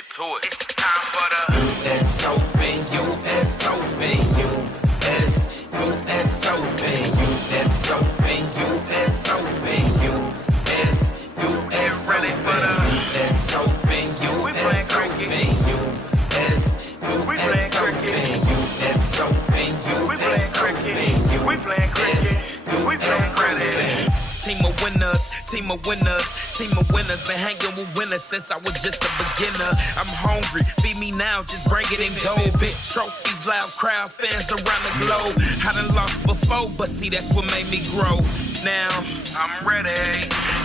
get to it. It's time for the S-O-P-U, S-O-P-U, S-U-S-O-P-U, S-O-P-U, S-O-P-U, S-U-S-O-P-U, ready for the S-O-P-U, we playing cricket. S-U-S-O-P-U, We playing cricket. S-O-P-U, We playing cricket. We playing cricket. We playing cricket. Team of winners, team of winners, team of winners. Been hanging with winners since I was just a beginner. I'm hungry, feed me now, just bring it and go. Big trophies, loud crowds, fans around the globe. I done lost before, but see that's what made me grow. Now I'm ready.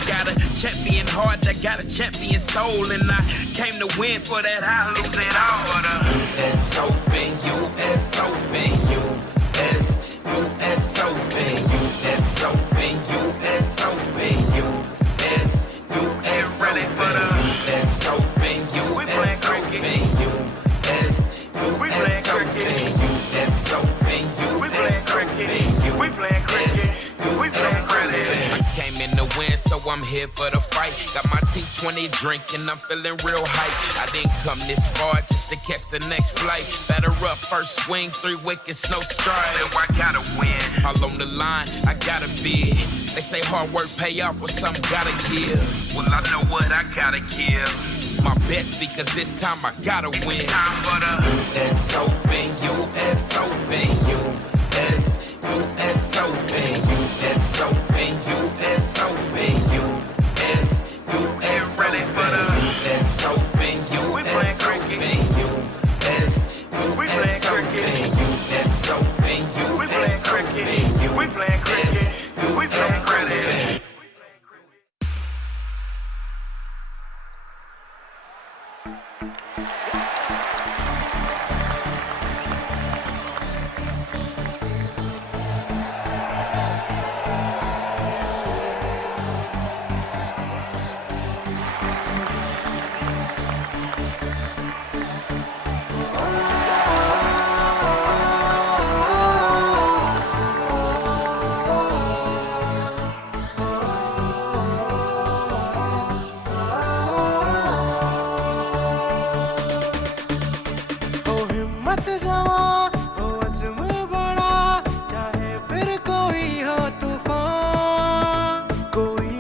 got a champion heart, I got a champion soul, and I came to win. For that I lose it all. For the S-O-P-U, S-O-P-U, S-U-S-O-P-U, S-O-P-U, S-O-P-U, S-U-S-O-P-U, ready for the S-O-P-U, we playing cricket. S-U-S-O-P-U, We playing cricket. S-O-P-U, We playing cricket. We playing cricket. We playing cricket. I came in to win, so I'm here for the fight. Got my T20 drink and I'm feeling real hype. I didn't come this far just to catch the next flight. Batter up, first swing, 3 wickets, no strike. So I gotta win. All on the line, I gotta bid. They say hard work pay off, or something gotta give. Well, I know what I gotta give. My best because this time I gotta win. Time for the S-O-P-U, S-O-P-U, S-U-S-O-P-U, S-O-P-U, S-O-P-u, S-U-S-O-P-u, ready for the S-O-P-u, we playing cricket. S-U-S-O-P-u, We playing cricket. S-O-P-u, We playing cricket. We playing cricket. We playing cricket. हिम्मत जवा हो अज़्म बड़ा चाहे फिर कोई हो तूफान कोई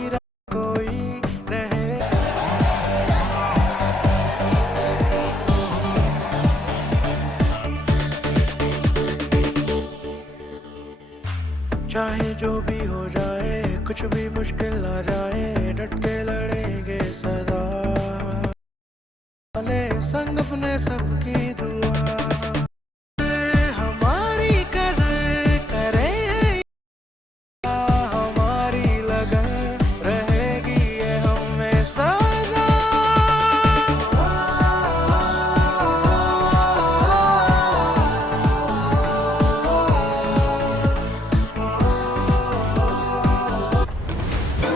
रहे चाहे जो भी हो जाए कुछ भी मुश्किल आ जाए डट के लड़ेंगे सदा वाले संग अपने सबकी दुआ हमारी कदर करे हमारी लगन रहेगी ये हमें सदा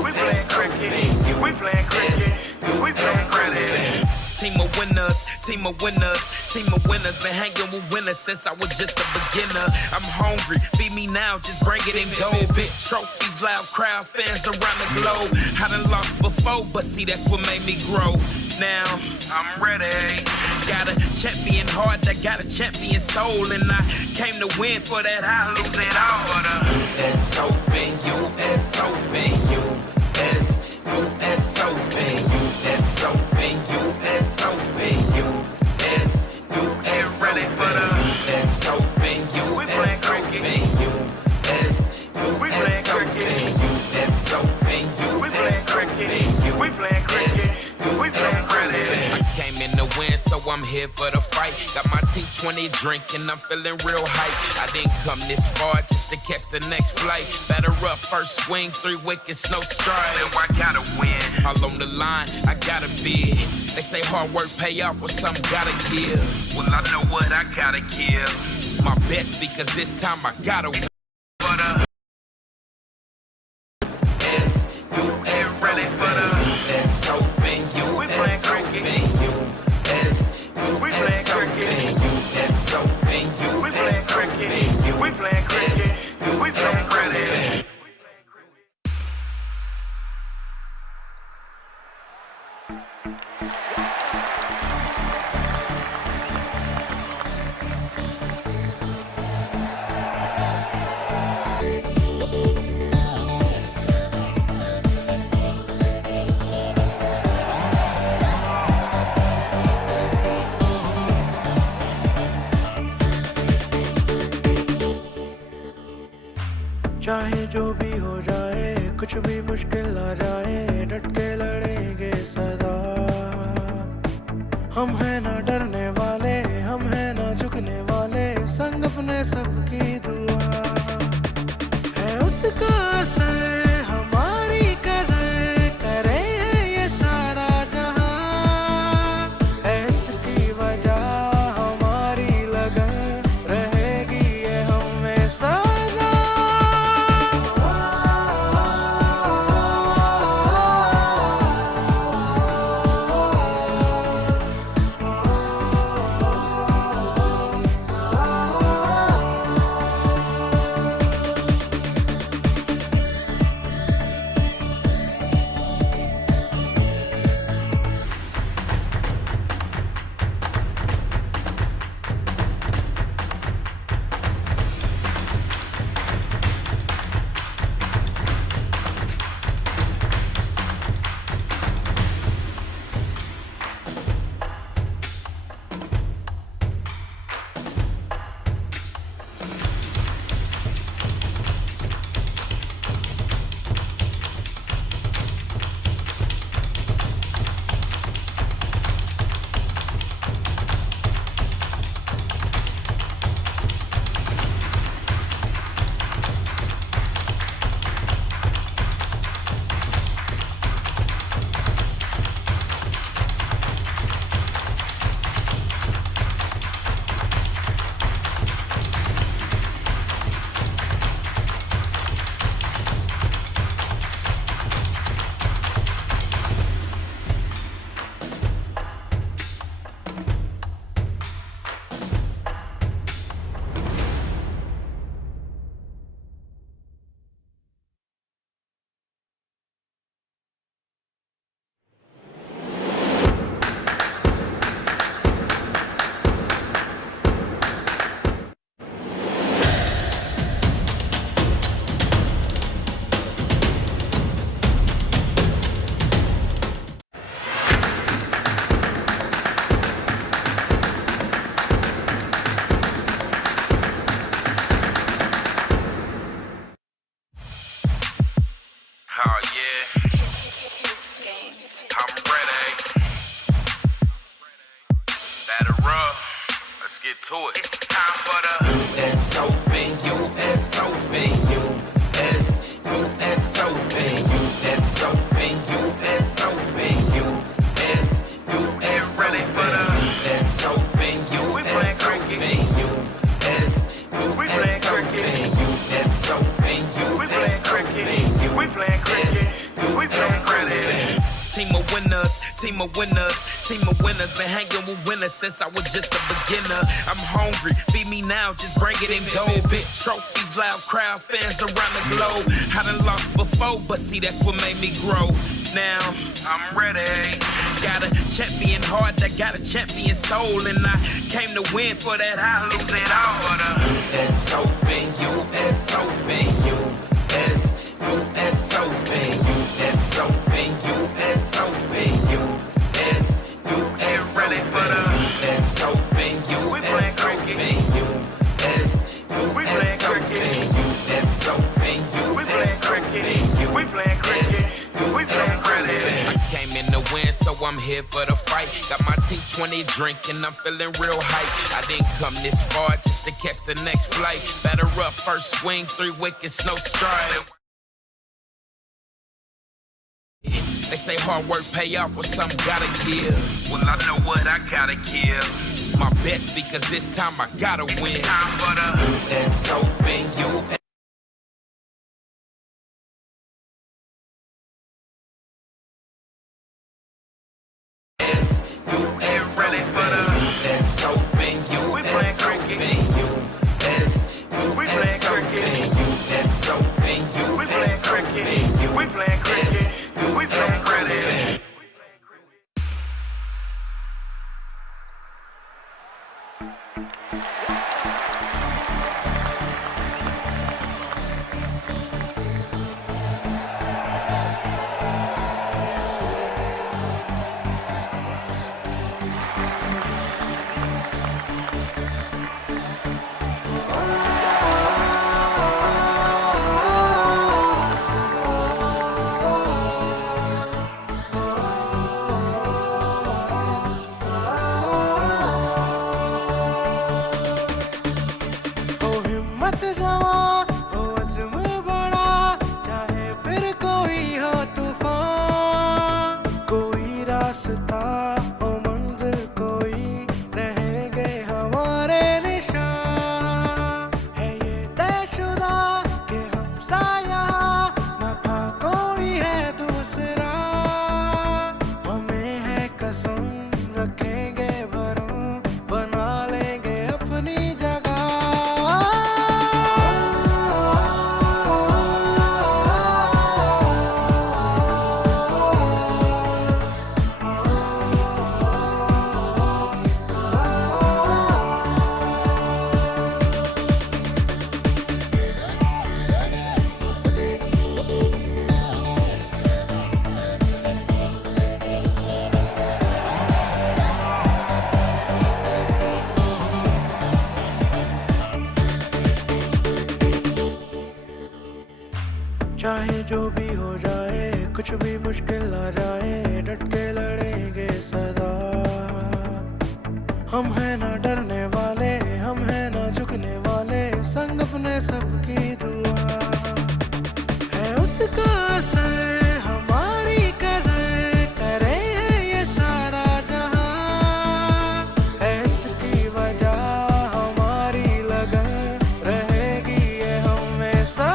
We playing cricket. We playing cricket. We playing cricket. Team of winners, team of winners, team of winners. Been hanging with winners since I was just a beginner. I'm hungry, feed me now, just bring it and go. Big trophies, loud crowds, fans around the globe. I done lost before, but see that's what made me grow. Now I'm ready. got a champion heart, I got a champion soul, and I came to win. For that I lose it all. For the S-O-P-U, S-O-P-U, S-U-S-O-P-u, S-O-P-u, S-O-P-u, S-U-S-O-P-u, ready for the S-O-P-u, we playing cricket. S-U-S-O-P-u, We playing cricket. S-O-P-u, We playing cricket. We playing cricket. We playing cricket. I came in to win, so I'm here for the fight. Got my T20 drink and I'm feeling real hype. I didn't come this far just to catch the next flight. Batter up, first swing, 3 wickets, no strike. So I gotta win. All on the line, I gotta bid. They say hard work pay off, or something gotta give. Well, I know what I gotta give. My best because this time I gotta win. For the S-U-S-O-P-u, ready for the S-O-P-u, we playing cricket. S-U-S-O-P-u, We playing cricket. S-O-P-u, We playing cricket. We playing cricket. We playing cricket. मुश्किल आ जाए डट के लड़ेंगे सदा हम हैं ना डरने वाले हम हैं ना झुकने वाले संग अपने सबकी दुआ है उसका असर हमारी कदर करे ये सारा जहां है इसकी वजह हमारी लगन रहेगी ये हमेशा Oh yeah, I'm ready. Batter up, let's get to it. It's time for the S-O-P, U-S-O-P, U-S, U-S-O-P, U-S-O-P, U-S-O-P, U-S, U-S-O-P, ready for the S-O-P, We playing cricket. U-S-O-P, U-S, We playing cricket. U-S-O-P, We playing cricket. U-S-O-P, We playing cricket. We playing cricket. Team of winners, team of winners, team of winners. Been hanging with winners since I was just a beginner. I'm hungry, feed me now, just bring it and go. Big trophies, loud crowds, fans around the globe. I done lost before, but see that's what made me grow. Now I'm ready. Got a champion heart, I got a champion soul, and I came to win. For that I lose it all. S-O-P, U-S-O-P, U-S, U-S-O-P, U-S-O-P, U-S-O-P, U-S, U-S, ready for the S-O-P, We playing cricket. U-S, We playing cricket. U-S-O-P, We playing cricket. We playing cricket. We playing cricket. I came in to win, so I'm here for the fight. Got my T20 drink and I'm feeling real hype. I didn't come this far just to catch the next flight. Batter up, first swing, 3 wickets, no stride. They say hard work pay off, or some gotta give. Well, I know what I gotta give. My best, because this time I gotta win. Time for the S-O-P, U-S. ready for the S-O-P, We playing cricket. U-S, We playing cricket. U-S-O-P, We playing cricket. We playing cricket. We playing cricket. रखेंगे भरम, बना लेंगे अपनी जगह। चाहे जो भी हो जाए, कुछ भी मुश्किल आ जाए, डट के लड़ेंगे सदा। हम हैं ना डरने वाले, हम हैं ना झुकने वाले, संग अपने सबकी दुआ है उसका असर, हमारी कदर करे है ये सारा जहां। है इसकी वजह हमारी लगन, रहेगी ये हमेशा।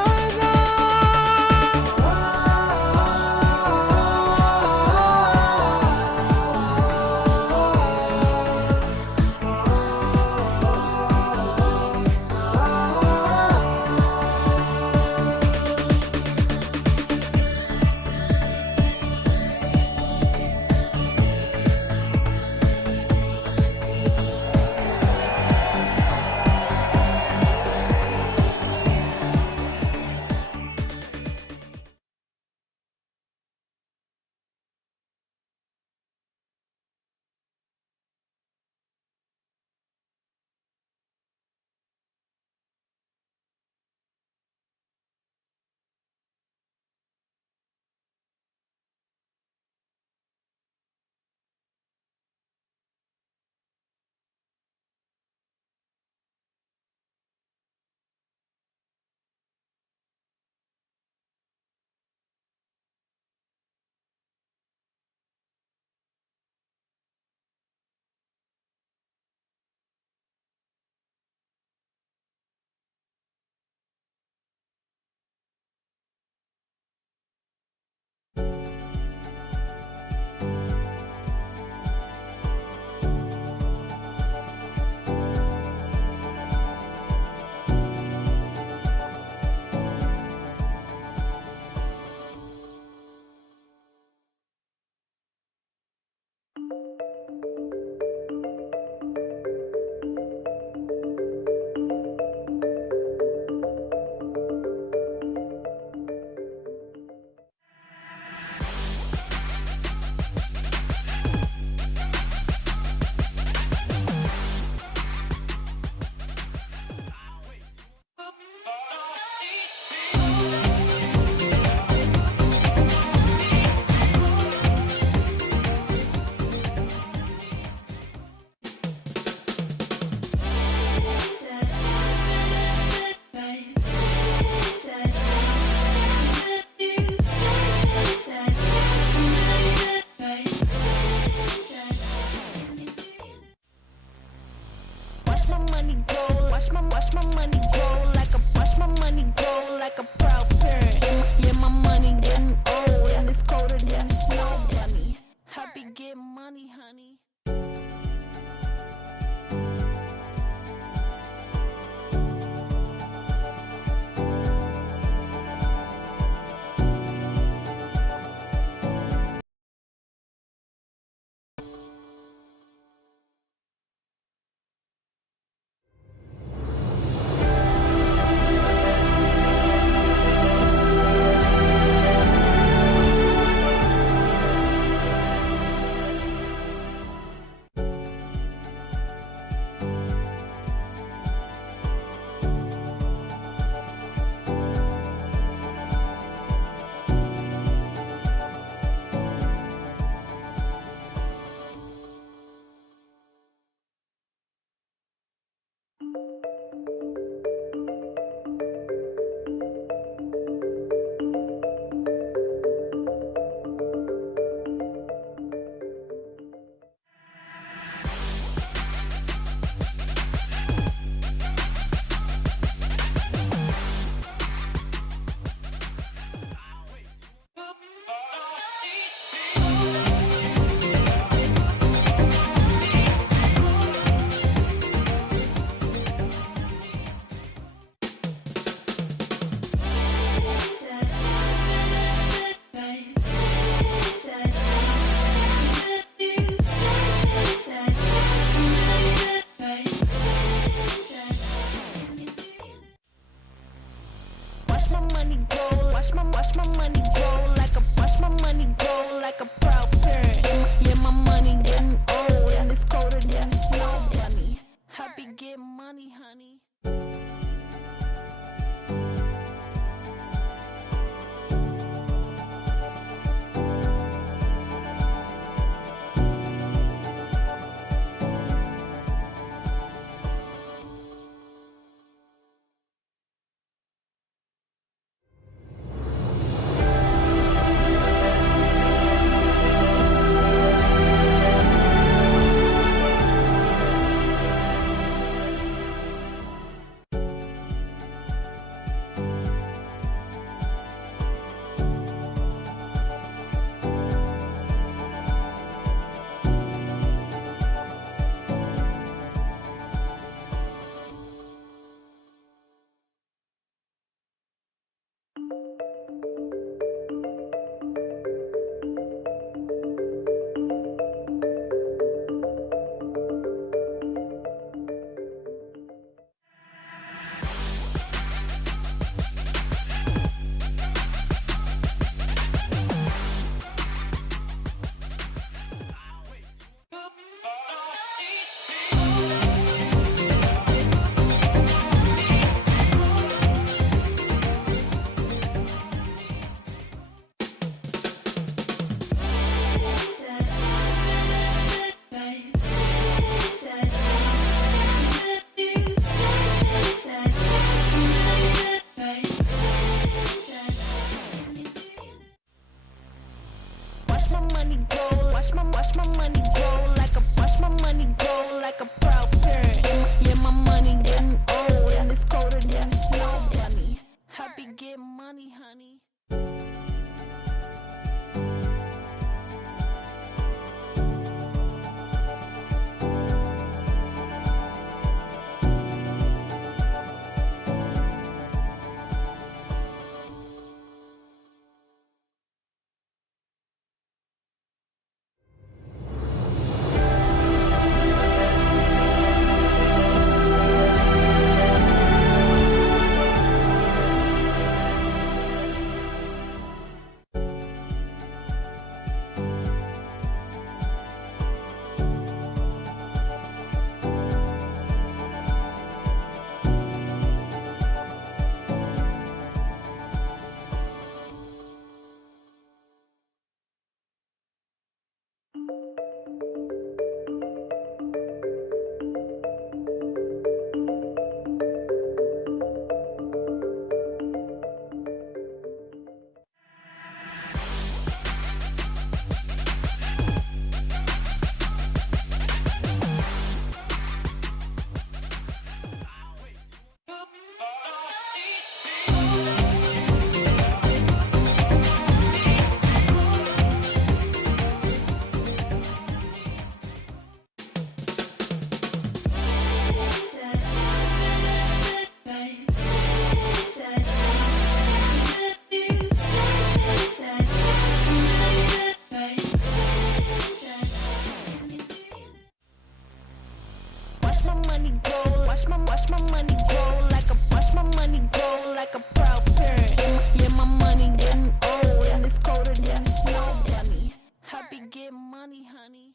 money grow. Watch my money grow watch my money grow like a proud parent. Yeah, my money getting old and it's colder than snow bunny. Happy get money, honey.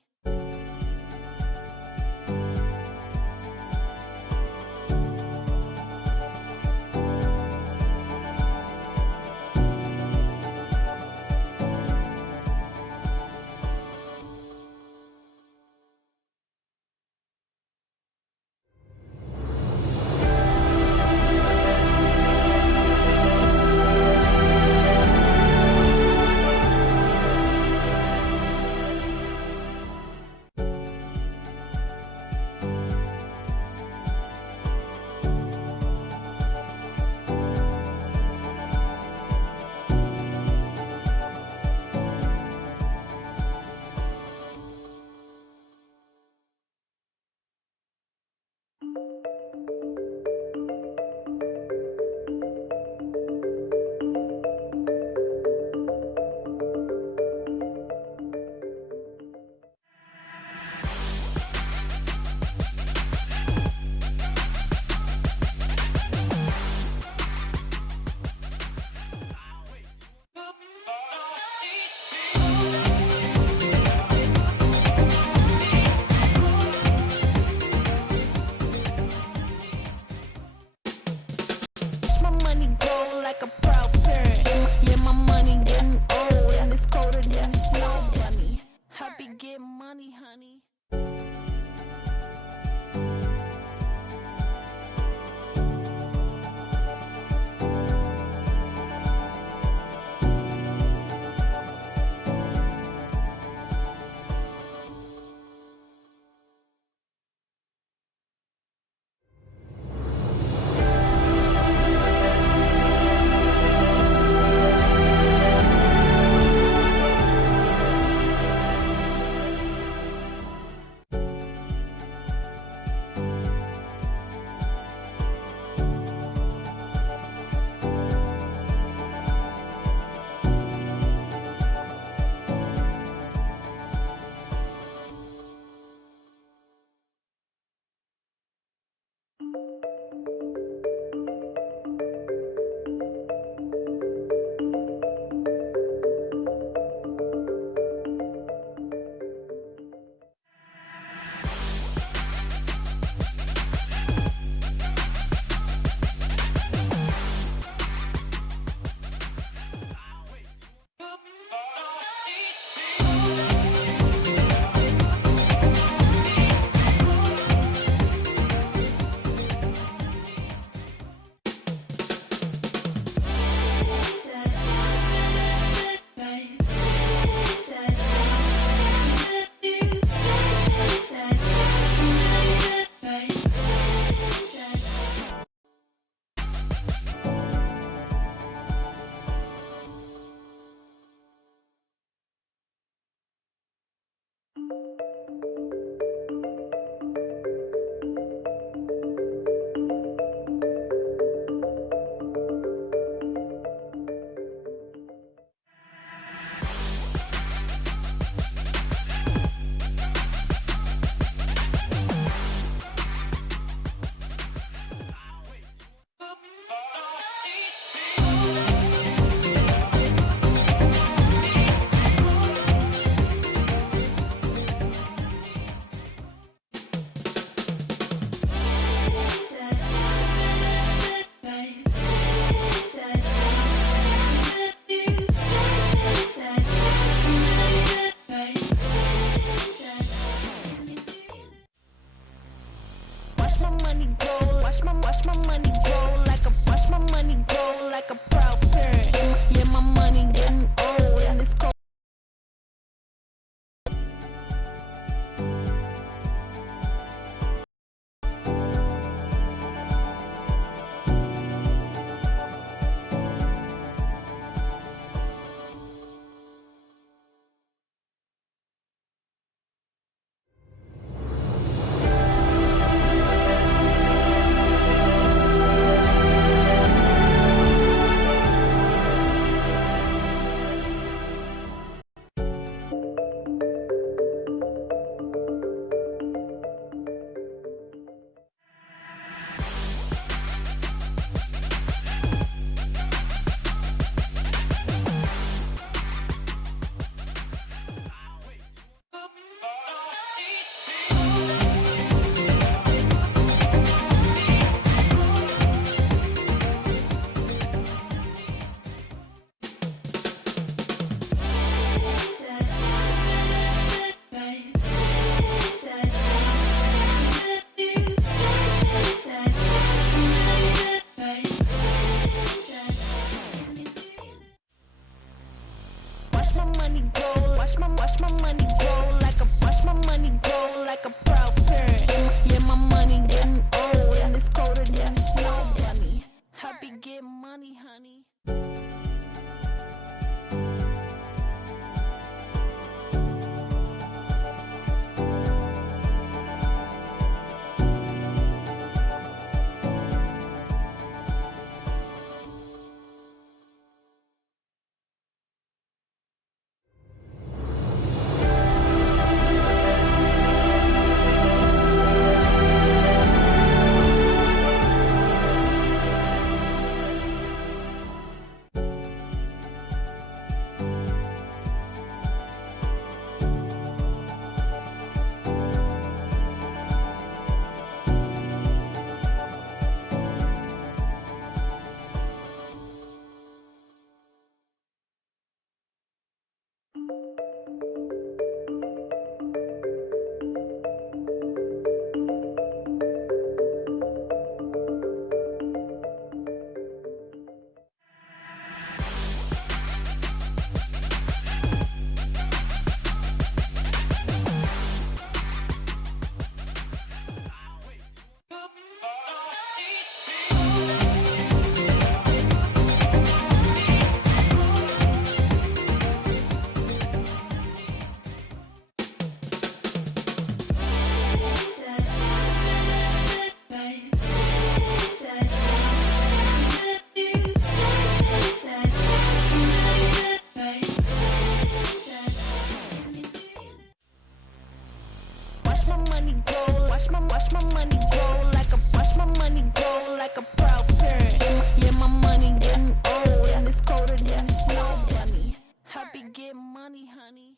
money grow. Watch my money grow like a proud parent. Yeah, my money getting old and it's colder than a snow bunny. Happy get money, honey.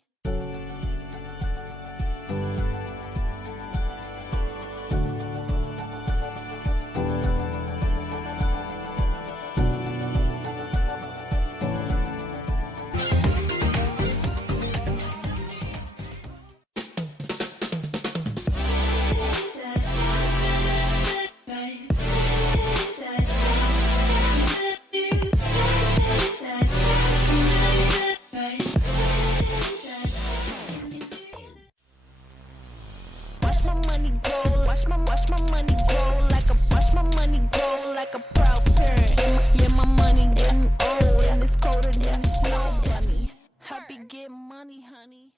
Watch my money grow. Watch my money grow like a proud parent. Yeah, my money getting old and it's colder than a snow bunny. Happy get money, honey.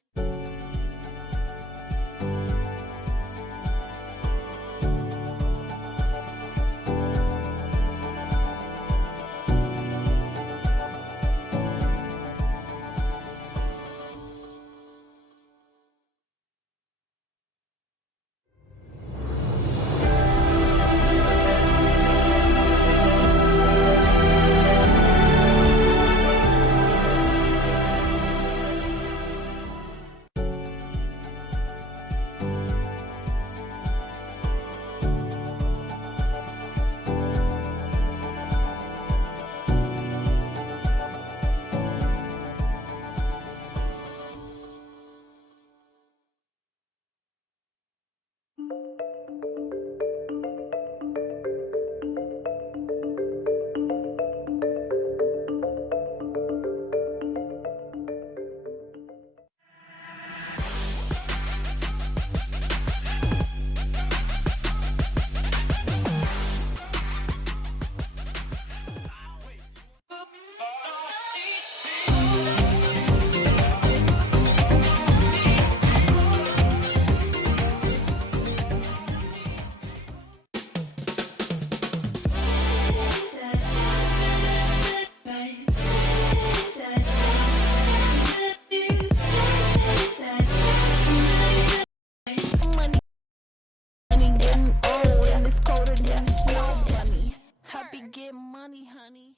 Money getting old and it's colder than a snow bunny. Happy get money, honey.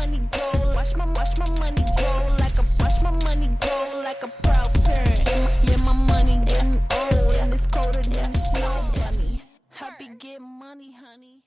money grow. Watch my money grow watch my money grow like a proud parent. Yeah, my money getting old and it's colder than snow bunny. Happy get money, honey.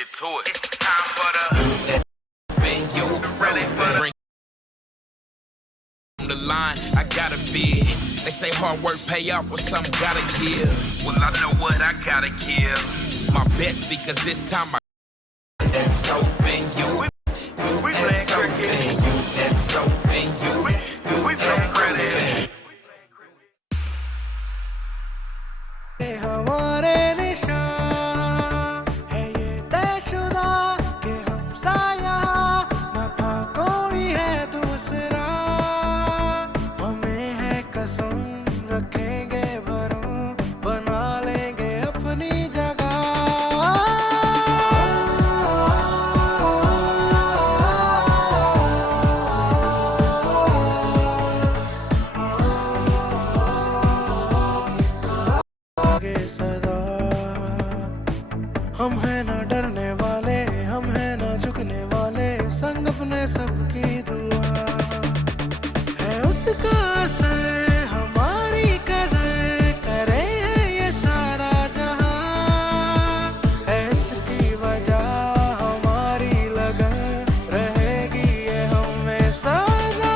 get to it. It's time for the been you ready for the on the line. I gotta bid. They say hard work pay off, or something gotta give. Well, I know what I gotta give. My best, because this time I that's so been you. We playing cricket. That's so been you. We playing cricket. हमारे निशान है ये तयशुदा कि हम साया न था कोई है दूसरा हमें है कसम रखेंगे भरम बना लेंगे अपनी जगह आगे सदा हम हैं ना डरने वाले हम हैं ना झुकने वाले संग अपने सबकी दुआ है उसका असर हमारी कदर करे है ये सारा जहां है इसकी वजह हमारी लगन रहेगी ये हमें सदा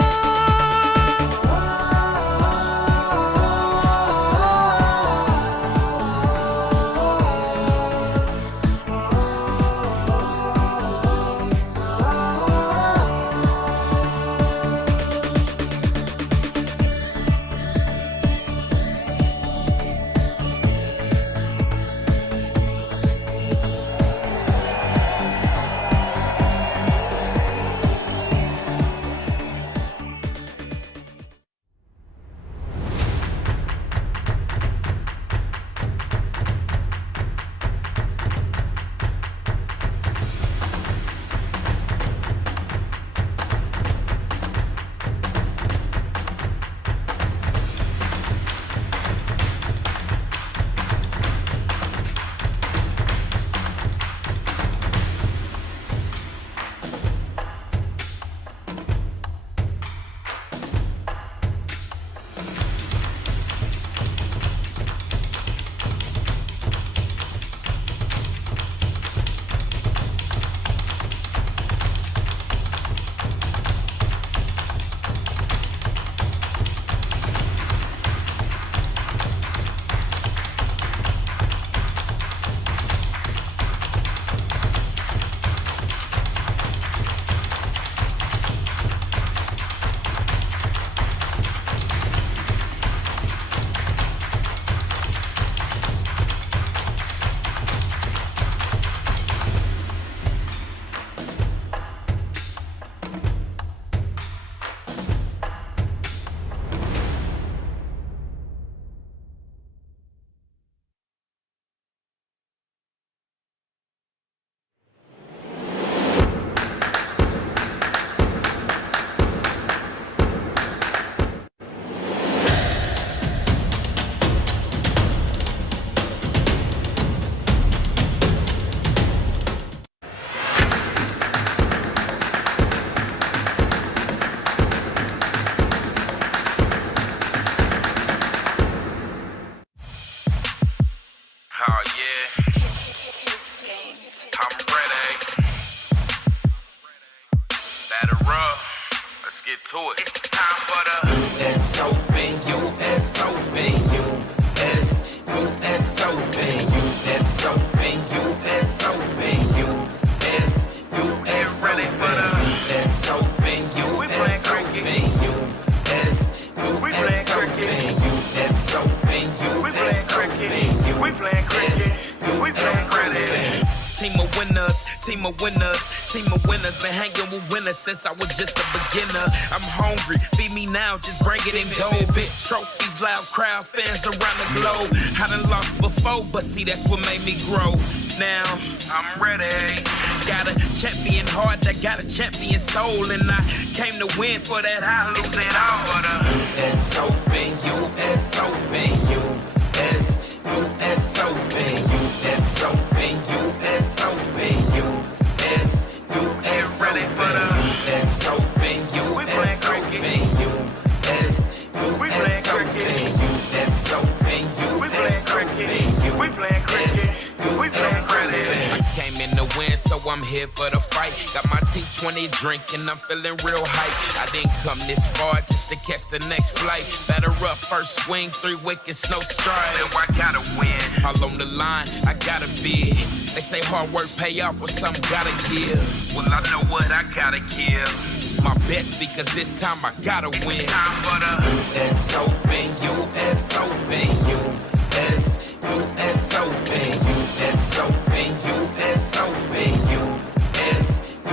oh yeah, I'm ready. Batter up, let's get to it. It's time for the that's so been you. That's so been you. That's you. That's so been you. That's so been you. That's so been you. That's you. That's so ready for been the- you. That's so been you. We That's playing so cricket. been you. That's you. We That's playing so cricket. been you. That's so been you. We That's playing so cricket. been you. We playing cricket. We playing cricket. team of winners, team of winners, team of winners. Been hanging with winners since I was just a beginner. I'm hungry, feed me now, just bring it and go. Big trophies, loud crowds, fans around the globe. I done lost before, but see that's what made me grow. Now I'm ready. Got a champion heart, I got a champion soul, and I came to win. For that I lose it all. But that's so been you. That's so been you. That's you. That's so been you. That's so been you. That's so been you. That's you. That's so ready for been the- you. That's so been you. We That's playing so cricket. been you. That's you. We That's playing so cricket. been you. That's so been you. We That's playing so cricket. been you. We playing cricket. That's you. We playing That's so cricket. been you. I came in to win, so I'm here for the fight. Got my T20 drink and I'm feeling real hype. I didn't come this far just to catch the next flight. Batter up first swing, 3 wickets, no strike. So I gotta win. All on the line, I gotta bid. They say hard work pay off, or something gotta give. Well, I know what I gotta give. My best because this time I gotta win. Time for the US Open, US Open, US Open, US Open, US Open,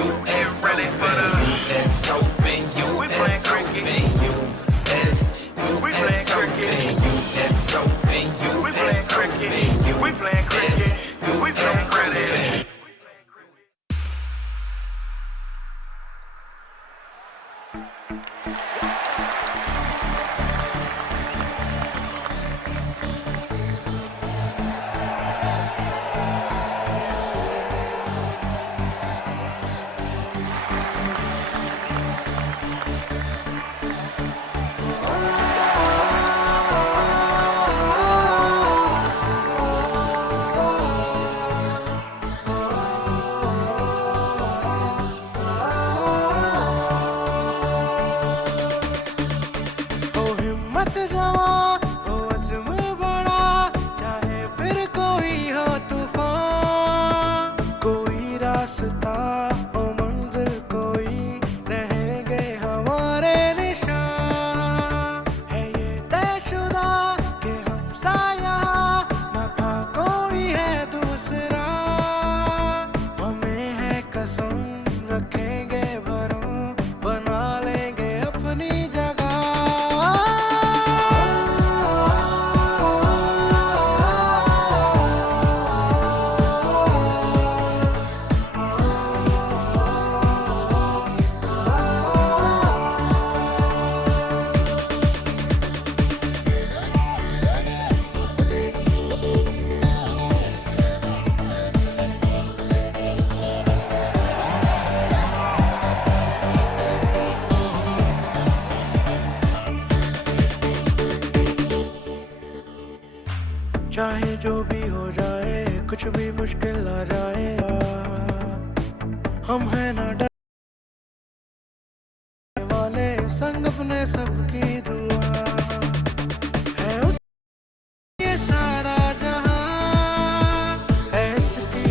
US ready for the US Open, We playing US cricket. Open, We playing cricket. US Open, We playing US cricket. Open, We playing cricket. We playing cricket. ओ हिम्मत जवा ओ अज़्म बड़ा चाहे फिर कोई हो तूफान कोई रास्ता ओ मंजिल कोई रहेंगे हमारे निशान है ये तयशुदा कि हम साया न था कोई है दूसरा हमें है कसम रखेंगे भरों बना लेंगे अपनी जगह चाहे जो भी हो जाए कुछ भी मुश्किल आ जाए हम हैं ना डरने वाले संग अपने सबकी दुआ है उस ये सारा जहां है इसकी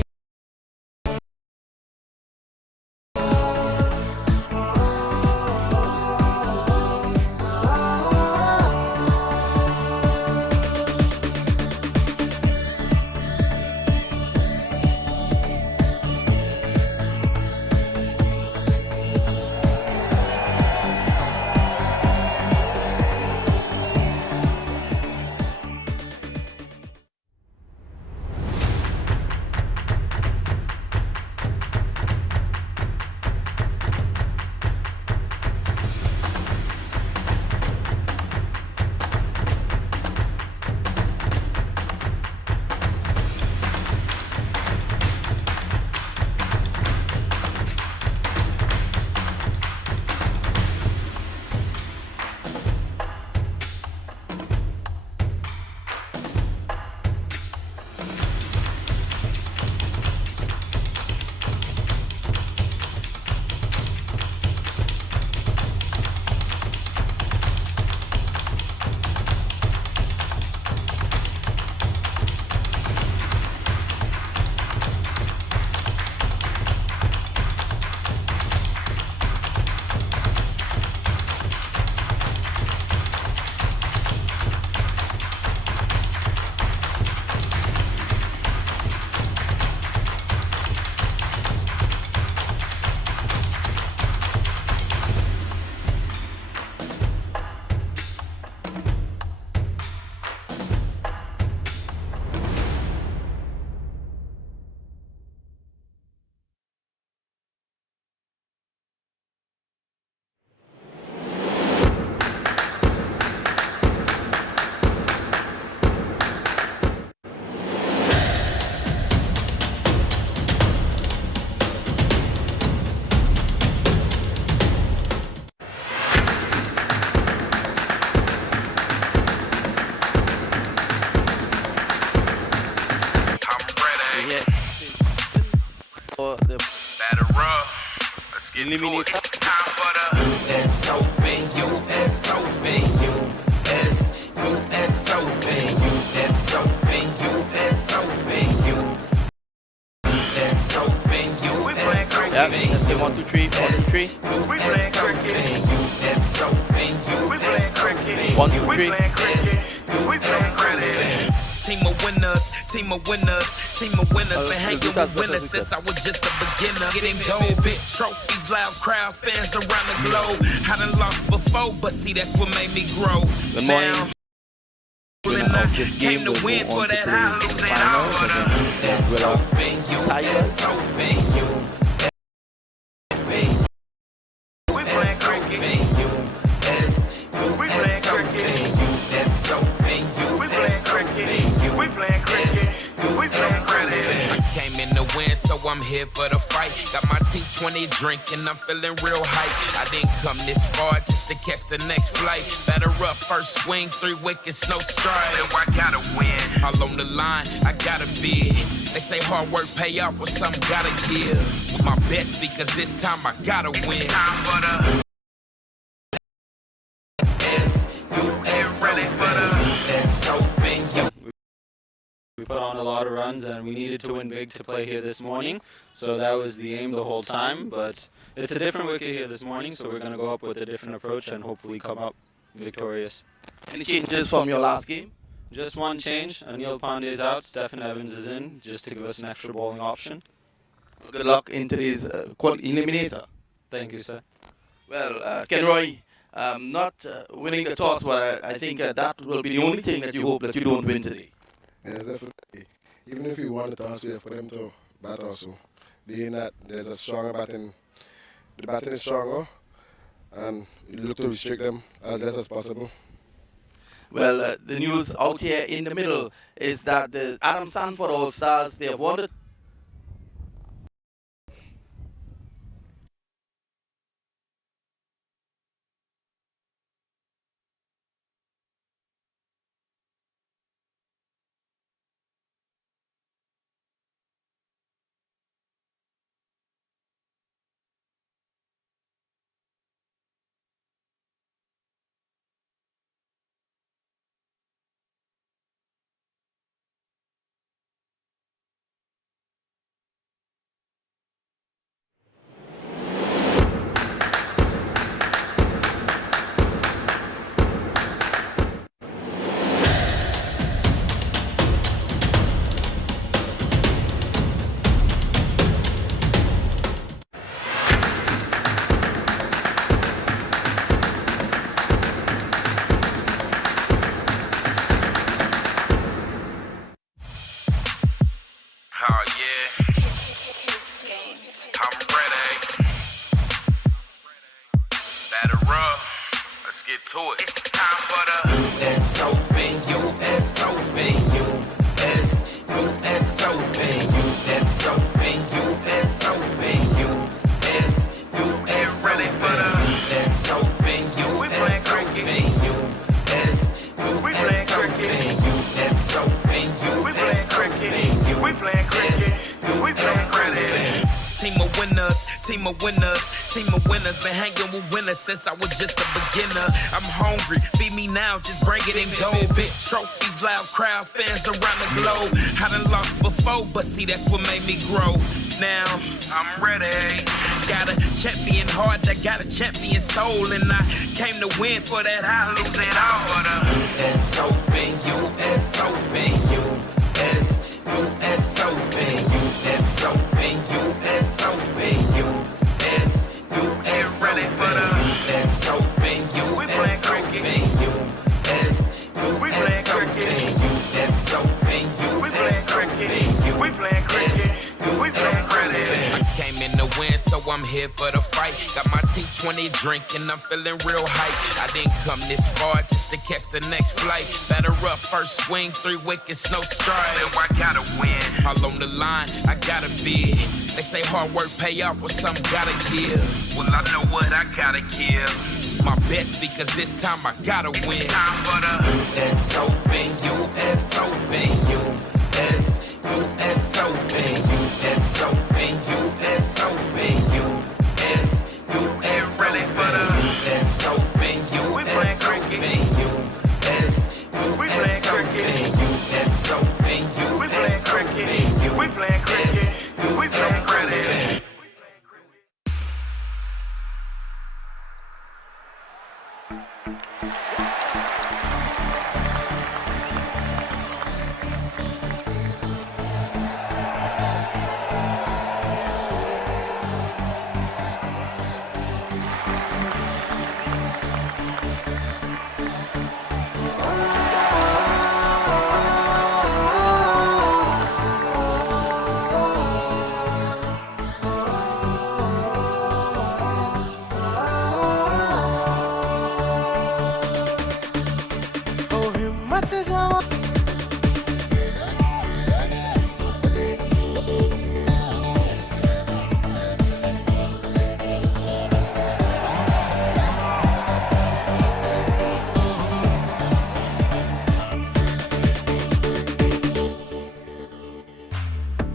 eliminator. Time for the US Open, US Open, US Open, US Open, US Open, US Open, US Open. Yeah, let's say 1, 2, 3, 1, 2, 3. we playing cricket. US Open, We playing cricket. 1, 2, We 3. playing cricket. We playing cricket. Team of winners, team of winners, team of winners. Been hanging with winners since I was just a beginner. Getting gold, big trophies, loud crowds, fans around the globe. I done lost before, but see that's what made me grow. Good morning. And I This game came to will win go for on to that. the I lose it all. finals against Will Tigers. We playing cricket. We playing cricket. We playing cricket. We playing cricket. We playing cricket. I came in to win, so I'm here for the fight. Got my T20 drink and I'm feeling real hype. I didn't come this far just to catch the next flight. Batter up, first swing, 3 wickets, no stride. So I gotta win. All on the line, I gotta bid. They say hard work pay off, or something gotta give. My best because this time I gotta win. Time for the We put on a lot of runs and we needed to win big to play here this morning. So that was the aim the whole time. But it's a different wicket here this morning, so we're going to go up with a different approach and hopefully come up victorious. Any changes from your last game? Just one change. Anil Pandey is out. Stephen Evans is in just to give us an extra bowling option. Good luck in today's eliminator. Thank you, sir. Well, Kenroy, not winning the toss, but I think that will be the only thing that you hope that you don't win today. Yes, definitely. Even if we won the toss, we have for them to bat also. Being that there's a stronger batting, the batting is stronger, and you look to restrict them as less as possible. Well, the news out here in the middle is that the Adam Sanford All-Stars, they have won the Oh yeah, I'm ready. Batter up, let's get to it. It's time for the US Open, US Open, US Open, US Open, US Open, US ready for the US Open, We playing US cricket. Open, We playing cricket. US Open, We playing cricket. We playing cricket. We playing cricket. Team of winners, team of winners, team of winners. Been hanging with winners since I was just a beginner. I'm hungry, feed me now, just bring it in gold. Big trophies, loud crowds, fans around the globe. I done lost before, but see that's what made me grow. Now I'm ready. Got a champion heart, I got a champion soul, and I came to win for that. I lose it all for the US Open, US Open, US Open, US Open, US Open, US ready for the US Open, We playing cricket. US We playing cricket. US Open, We playing cricket. We playing cricket. We playing cricket. I came in to win, so I'm here for the fight. Got my T20 drink and I'm feeling real hype. I didn't come this far just to catch the next flight. Batter up, first swing, 3 wickets, no stride. So I gotta win. All on the line, I gotta bid. They say hard work pay off, or something gotta give. Well, I know what I gotta give. My best because this time I gotta win. Time for the US Open, US Open, US Open, US Open, US Open, US playing cricket. We playing cricket. ओ हिम्मत जवान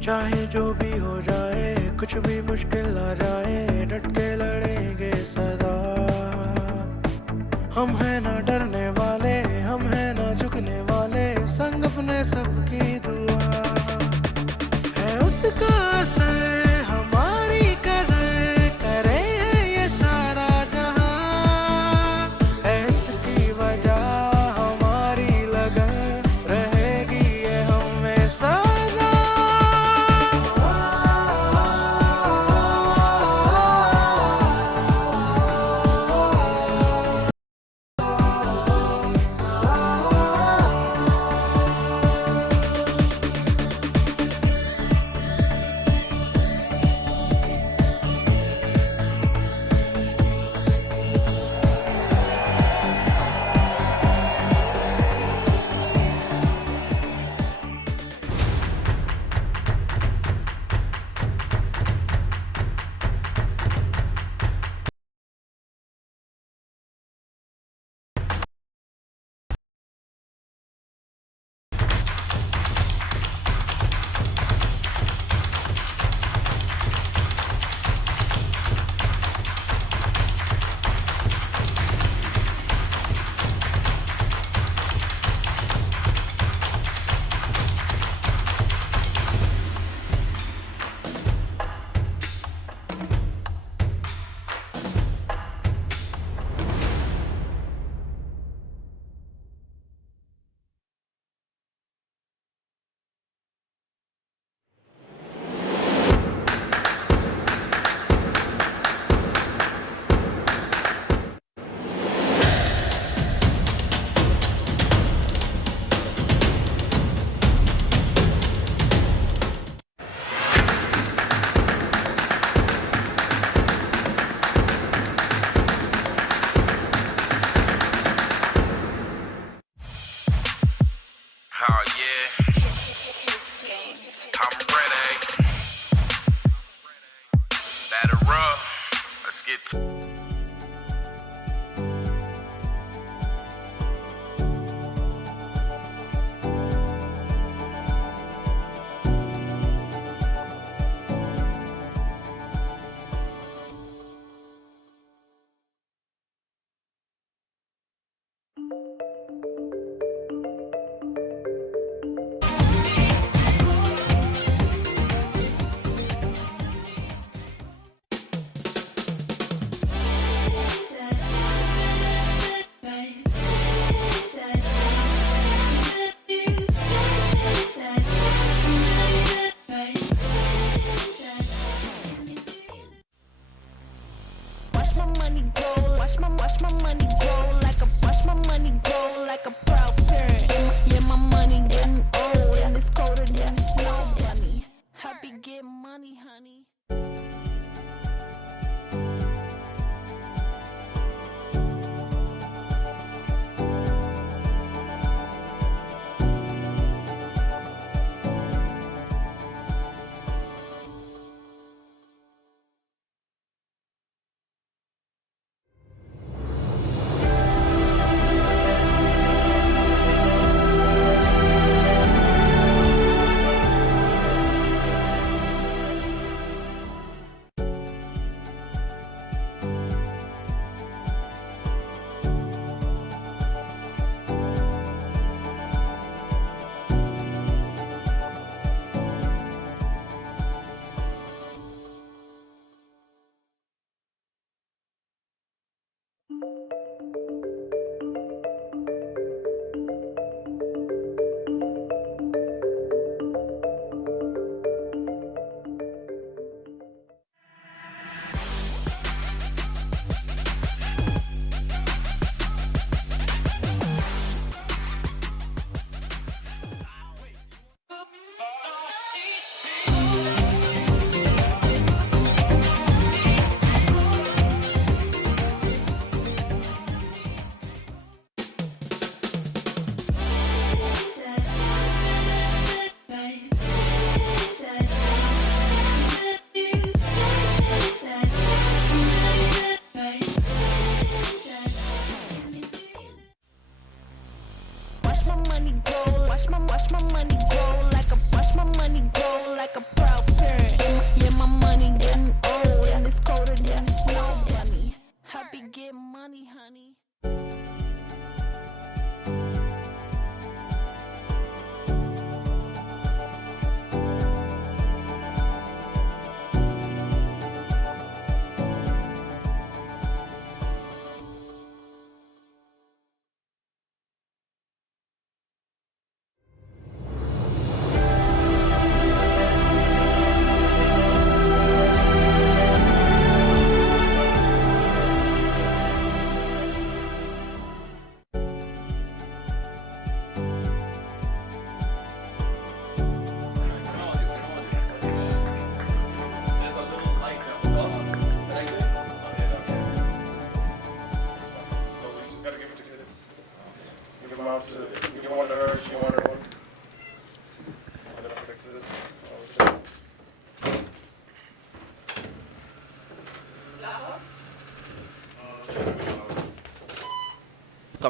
चाहे जो भी हो जाए कुछ भी मुश्किल आ जाए डट के लड़ेंगे सदा हम हैं ना डरने वाले हम हैं ना झुकने वाले संग अपने सबकी दुआ है उसका असर हमारी कदर करे है ये सारा जहां है इसकी वजह हमारी लगन रहेगी ये हमें सदा Oh yeah, I'm ready. Batter up. Let's get to Watch my money grow, watch my money grow like a watch my money grow like a proud parent. Yeah, my money getting old and it's colder than snow bunny. Happy get money, honey.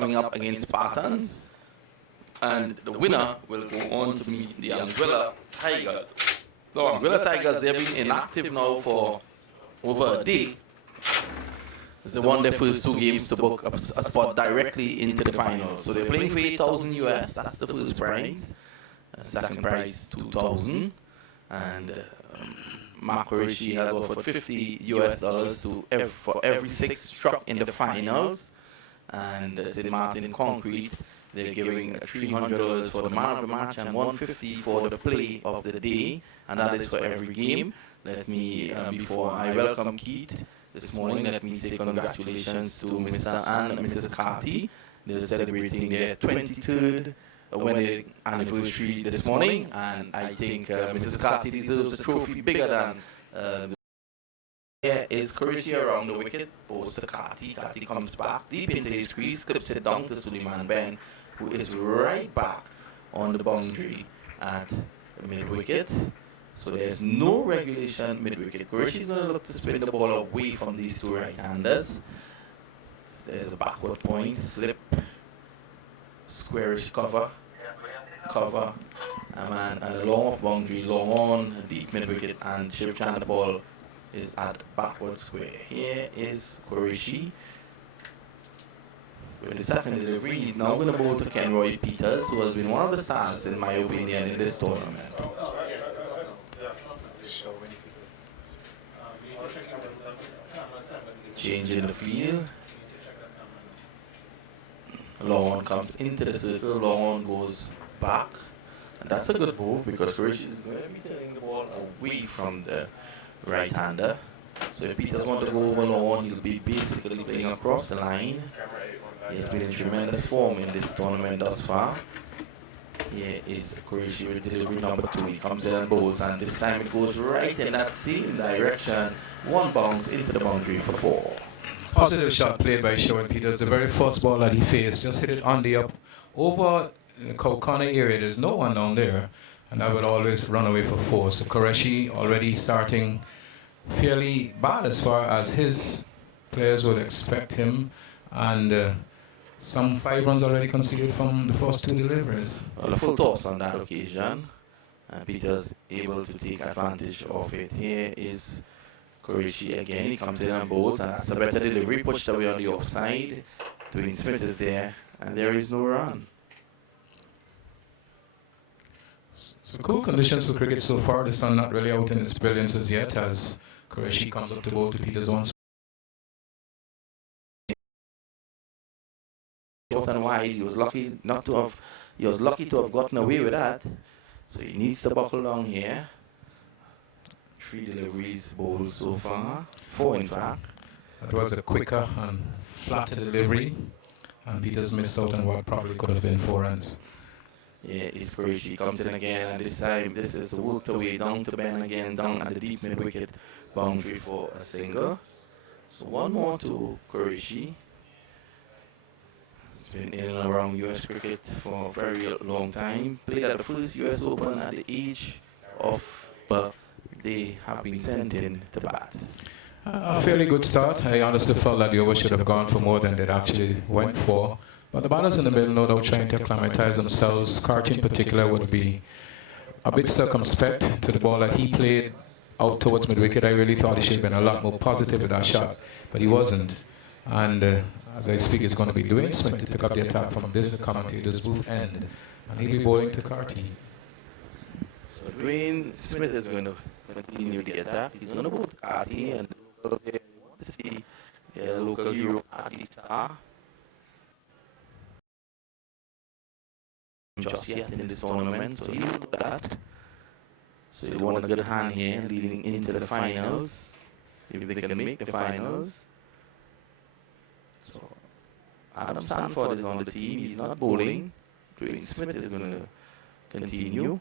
coming up against Spartans. And the winner will go on to meet the Anguilla Tigers. The Anguilla Tigers, they've been inactive now for over a day. They won their first 2 games to book a spot directly into the final. So they're playing for 8,000 US, that's the first prize. Second prize, 2,000. And Mark Rishi has offered $50 US for every 6 struck in the finals. And St. Martin Concrete, they're giving $300 for the man of the match and $150 for the play of the day, and that is for every game. Let me, before I welcome Keith this morning, let me say congratulations to Mr. and Mrs. Carty. They're celebrating their 23rd wedding anniversary this morning, and I think Mrs. Carty deserves a trophy bigger than Here is Croatia around the wicket, bows to Carty. Carty comes back deep into his crease, clips it down to Suleiman Ben, who is right back on the boundary at the mid-wicket. So there's no regulation mid-wicket. Croatia is going to look to spin the ball away from these 2 right-handers. There's a backward point, slip, squarish cover, and a long off boundary, long on, deep mid-wicket, and Shivchan the ball is at backward square. Here is Qureshi with the second delivery. He's now going to bowl to Kenroy Peters, who has been one of the stars, in my opinion, in this tournament. Change in the field. Long on comes into the circle, long on goes back. And that's a good move because Qureshi is going to be turning the ball away from the right-hander. So if Peters wants to go over long, he'll be basically playing across the line. He's been in tremendous form in this tournament thus far. Here is Qureshi with delivery number 2. He comes in and bowls, and this time it goes right in that same direction. 1 bounce into the boundary for 4. Positive shot played by Sean Peters. The very first ball that he faced, just hit it on the up over in the corner area. There's no one down there, and I would always run away for 4. So Qureshi already starting fairly bad as far as his players would expect him, and some 5 runs already conceded from the first 2 deliveries. Well, a full toss on that occasion, and Peters able to take advantage of it. Here is Qureshi again. He comes in and bowls, and that's a better delivery, pushed away on the offside. Dwayne Smith is there, and there is no run. So cool conditions for cricket so far. The sun not really out in its brilliance as yet, as Qureshi comes up to bowl to Peters once. Short and wide, he was lucky to have gotten away with that. So he needs to buckle down here. 3 deliveries bowled so far, 4 in fact. That was a quicker and flatter delivery, and Peters missed out on what probably could have been 4 runs. Yeah, it's Qureshi comes in again, and this time this is worked away down to Ben again, down at the deep mid-wicket boundary for a single. So 1 more to Qureshi. He's been in and around US cricket for a very long time. Played at the first US Open at the age of, but they have been sent in to bat. A fairly good start. I honestly felt that the over should have gone for more than they actually went for. But the batters in the middle, no doubt, trying to acclimatize themselves. Carty in particular would be a bit circumspect to the ball that he played out towards mid-wicket. I really thought he should have been a lot more positive with that shot, but he wasn't. And as I speak, it's going to be Dwayne Smith to pick up the attack from this commentator's booth end, and he'll be bowling to Carty. So Dwayne Smith is going to continue the attack. He's going to bowl to Carty, and see the local hero Carty star. Just yet in this tournament, so he will do that. So he won a good hand here, leading into the finals, if they can make the finals. So Adam Sanford is on the team. He's not bowling. Dwayne Smith is going to continue.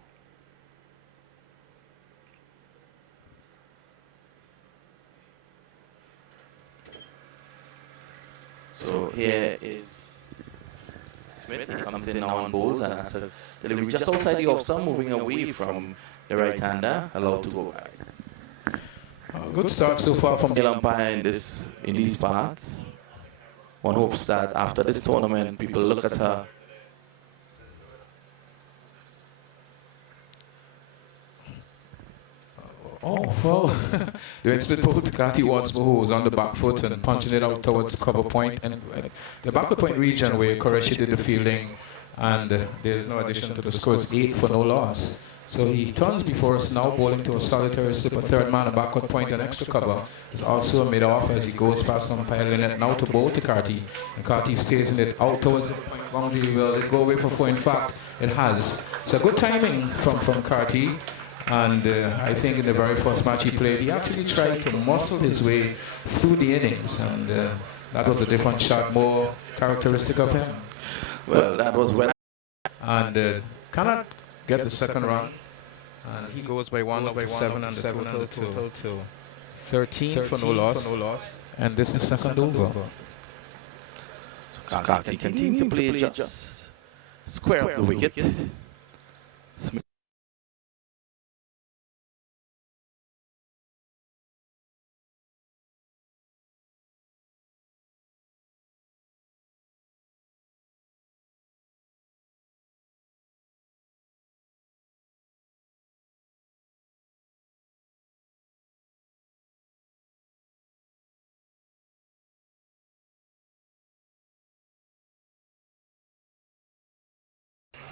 So here is Smith. He comes in now on bowls, and that's a delivery just outside the off stump, moving away from the right-hander, allowed to go wide. Good start so far from the umpire in these parts. one hopes that after this tournament, people look at her. Oh, well, doing split put Kati once more, who was on the back foot and punching it out towards cover point. And the backward point region where Qureshi did the fielding, and there's no addition to the score. It's 8 for no loss. So he turns before us now, bowling to a solitary slip, a third man, a backward point, and extra cover. There's also a mid-off as he goes past umpire Lynette now to bowl to Kati. And Kati stays in it out towards the point boundary. Will it go away for 4? In fact, it has. So good timing from Kati. And I think in the very first match he played, he actually tried to muscle his way through the innings. And that was a different shot, more characteristic of him. Well, that was when. And cannot get the second run. And he goes by 1 over 7 and the total to 13 for no loss. And this is second over. So Kati continues to play just square up the wicket.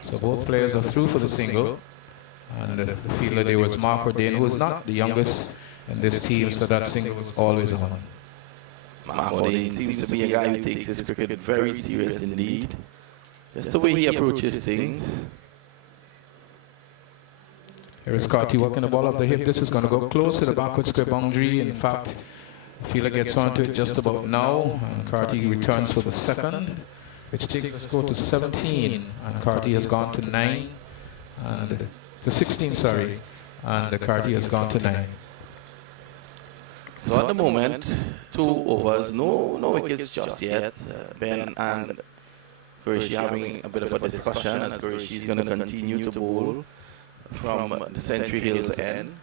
So both players are through for the single. And the fielder there was Mark Ordain, who is not the youngest in this team, so that single was always on. Mark Ordain seems to be a guy who takes his cricket very serious indeed. Just the way he approaches things. Here is Kati working the ball up the hip. This is going to go close to the backward square boundary. In fact, the fielder gets onto it just about now, and Kati returns for the second, which takes the score to 17, and Kati has gone to 9, and to 16, sorry, and Kati has gone to 9. So at the moment, 2 overs, no wickets just yet. Ben and Qureshi having a bit of a discussion as Qureshi is going to continue to bowl from the Century Hills end.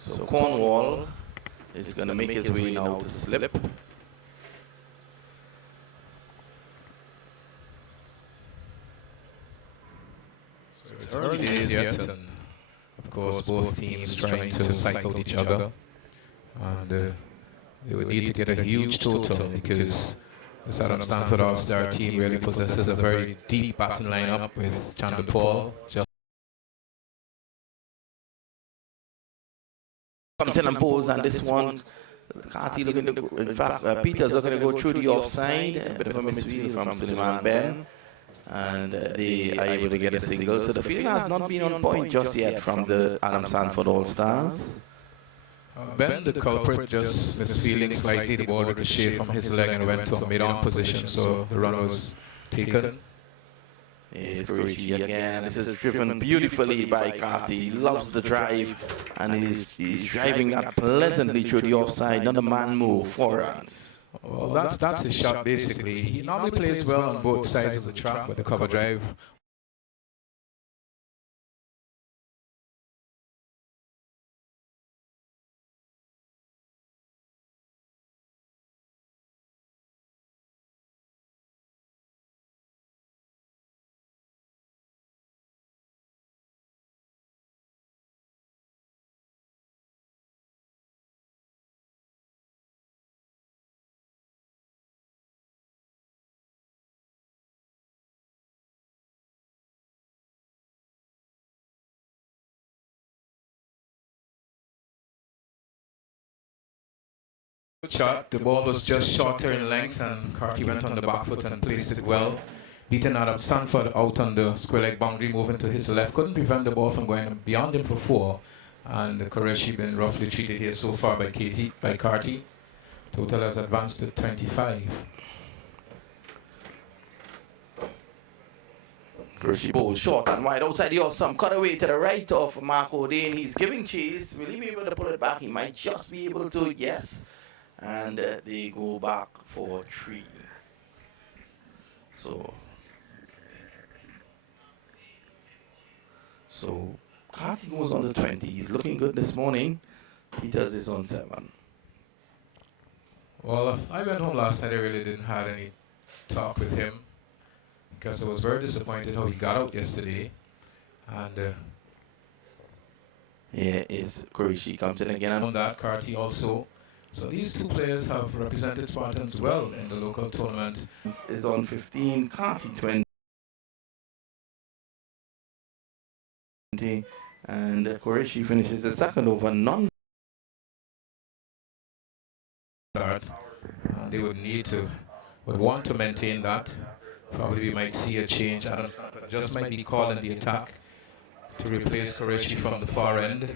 So Cornwall is going to make his way now to slip. So it's early days yet, and of course both teams trying to psych out each other. And they would need to get a huge total because the Adam Stanford All-Star team really possesses a very deep batting lineup with Chandler Paul. Comes in and bowls, and this one, Kati looking to go, in fact, Peter's looking to go through the offside, a bit of a misfield from Suleiman Ben, and they are able to get a single. So the field has not been on point just yet from the Adam Stanford All-Stars. Ben, the culprit, just misfeeling slightly. The ball ricocheted from his leg and went to a mid-on position, so the run was taken. Here's Qureshi again. This is driven beautifully by Kati. He loves the drive, and he's driving that pleasantly through the offside. Not a man move, 4 runs. Well, that's his shot basically. He normally plays well on both sides of the track with the cover drive. Good shot. The ball was just shorter in length, and Kati went on the back foot and placed it well. Beaten Adam Stanford out on the square leg boundary, moving to his left. Couldn't prevent the ball from going beyond him for 4. And Qureshi been roughly treated here so far by Kati. Total has advanced to 25. Qureshi bowls short and wide outside the off. Some cut away to the right of Mark Ordain. He's giving chase. Will he be able to pull it back? He might just be able to, yes. And they go back for 3. So So Carty goes on the 20. He's looking good this morning. Peters is on 7. Well, I went home last night. I really didn't have any talk with him because I was very disappointed how he got out yesterday. And Here is Qureshi comes in again. on that, Carty also. So these two players have represented Spartans well in the local tournament. Is on 15. Carty 20. And Qureshi finishes the second over. None. They would want to maintain that. Probably we might see a change. Adam just might be calling the attack to replace Qureshi from the far end.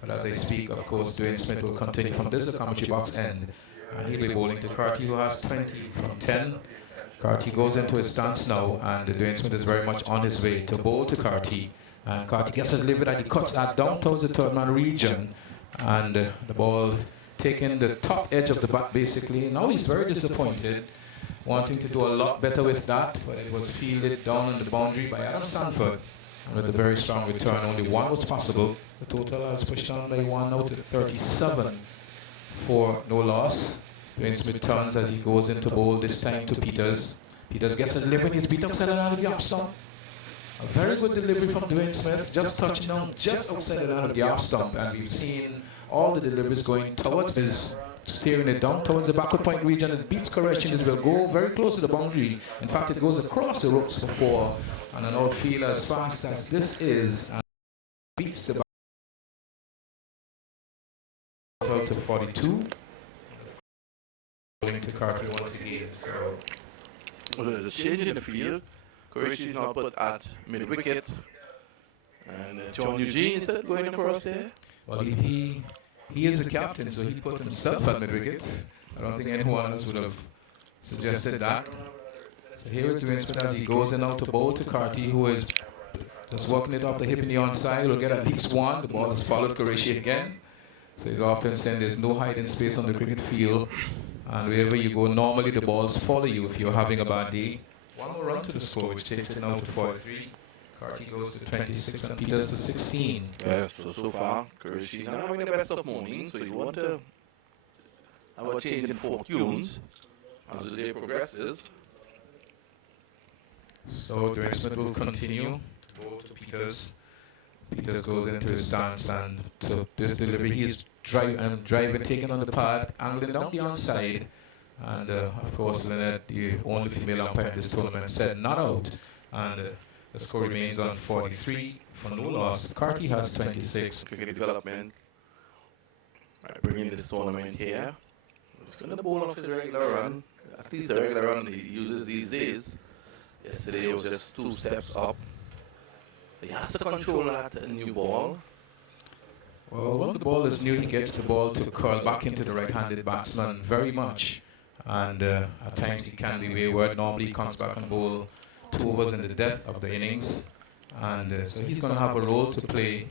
But as I speak, of course, Dwayne Smith will continue from this commentary box end. And he'll be bowling to Carty, who has 20 from 10. Carty goes into his stance now, and Dwayne Smith is very much on his way to bowl to Carty. And Carty gets a delivery and he cuts that down towards the third man region. And the ball taking the top edge of the bat basically. Now he's very disappointed, wanting to do a lot better with that, but it was fielded down on the boundary by Adam Sanford. And with a very strong return, only one was possible. The total has pushed down by 1 out to 37 for no loss. Dwayne Smith turns as he goes into bowl, this time to Peters. Peters gets a delivery, he's beat upside down of the off stump. A very good delivery from Dwayne Smith, just touching down just outside the line of the off stump, and we've seen all the deliveries going towards this, steering it down towards the backward point region. It beats correction. It will go very close to the boundary. In fact, it goes across the ropes before, and an outfield as fast as this is, and beats the back to 42. Going to Carter once again. So there's a change in the field. Qureshi is now put at mid wicket, and John Eugene is going across there. Well, he is the captain, so he put himself at mid-wicket. I don't think anyone else would have suggested that. So here is Dwayne Smith as he goes in out to bowl to Carty, who is just walking it off the hip in the onside. Will get at least one. The ball has followed Qureshi again. So he's often saying there's no hiding space on the cricket field. And wherever you go, normally the balls follow you if you're having a bad day. One more run to the score, which takes it now to 43. Carty goes to 26 and Peters to 16. Yes, so far, Qureshi not having the best of mornings, so you want to have a change in fortunes as the day progresses. So Dwayne Smith will continue to bowl to Peters. Peters goes into his stance, and to this delivery, he's driving, taking on the pad, angling down the onside. And of course, Lynette, the only female umpire in this tournament, said not out. And the score remains on 43 for no loss. Carty has 26. Cricket development. Bringing this tournament here. He's going to bowl off his regular run. At least the regular run he uses these days. Yesterday was just 2 steps up. He has to control that new ball. Well, when the ball is new, he gets the ball to curl back into the right-handed batsman very much. And at times he can be wayward. Normally he comes back and bowl 2 overs in the death of the innings. And so he's going to have a role to play.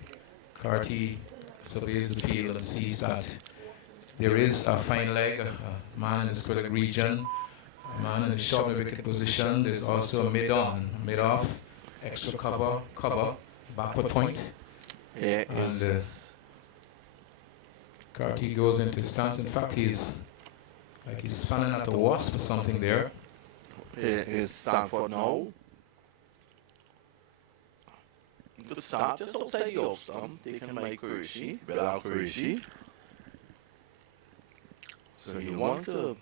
Carty surveys the field and sees that there is a fine leg, a man in the square region, a man in the short wicket position. There's also a mid-on, mid-off, extra cover, backward point. And Carty goes into stance. In fact, he's fanning at a wasp or something there. Here is Sanford now. Good start just outside the off stump, taken by Qureshi, Bilal Qureshi. So you want to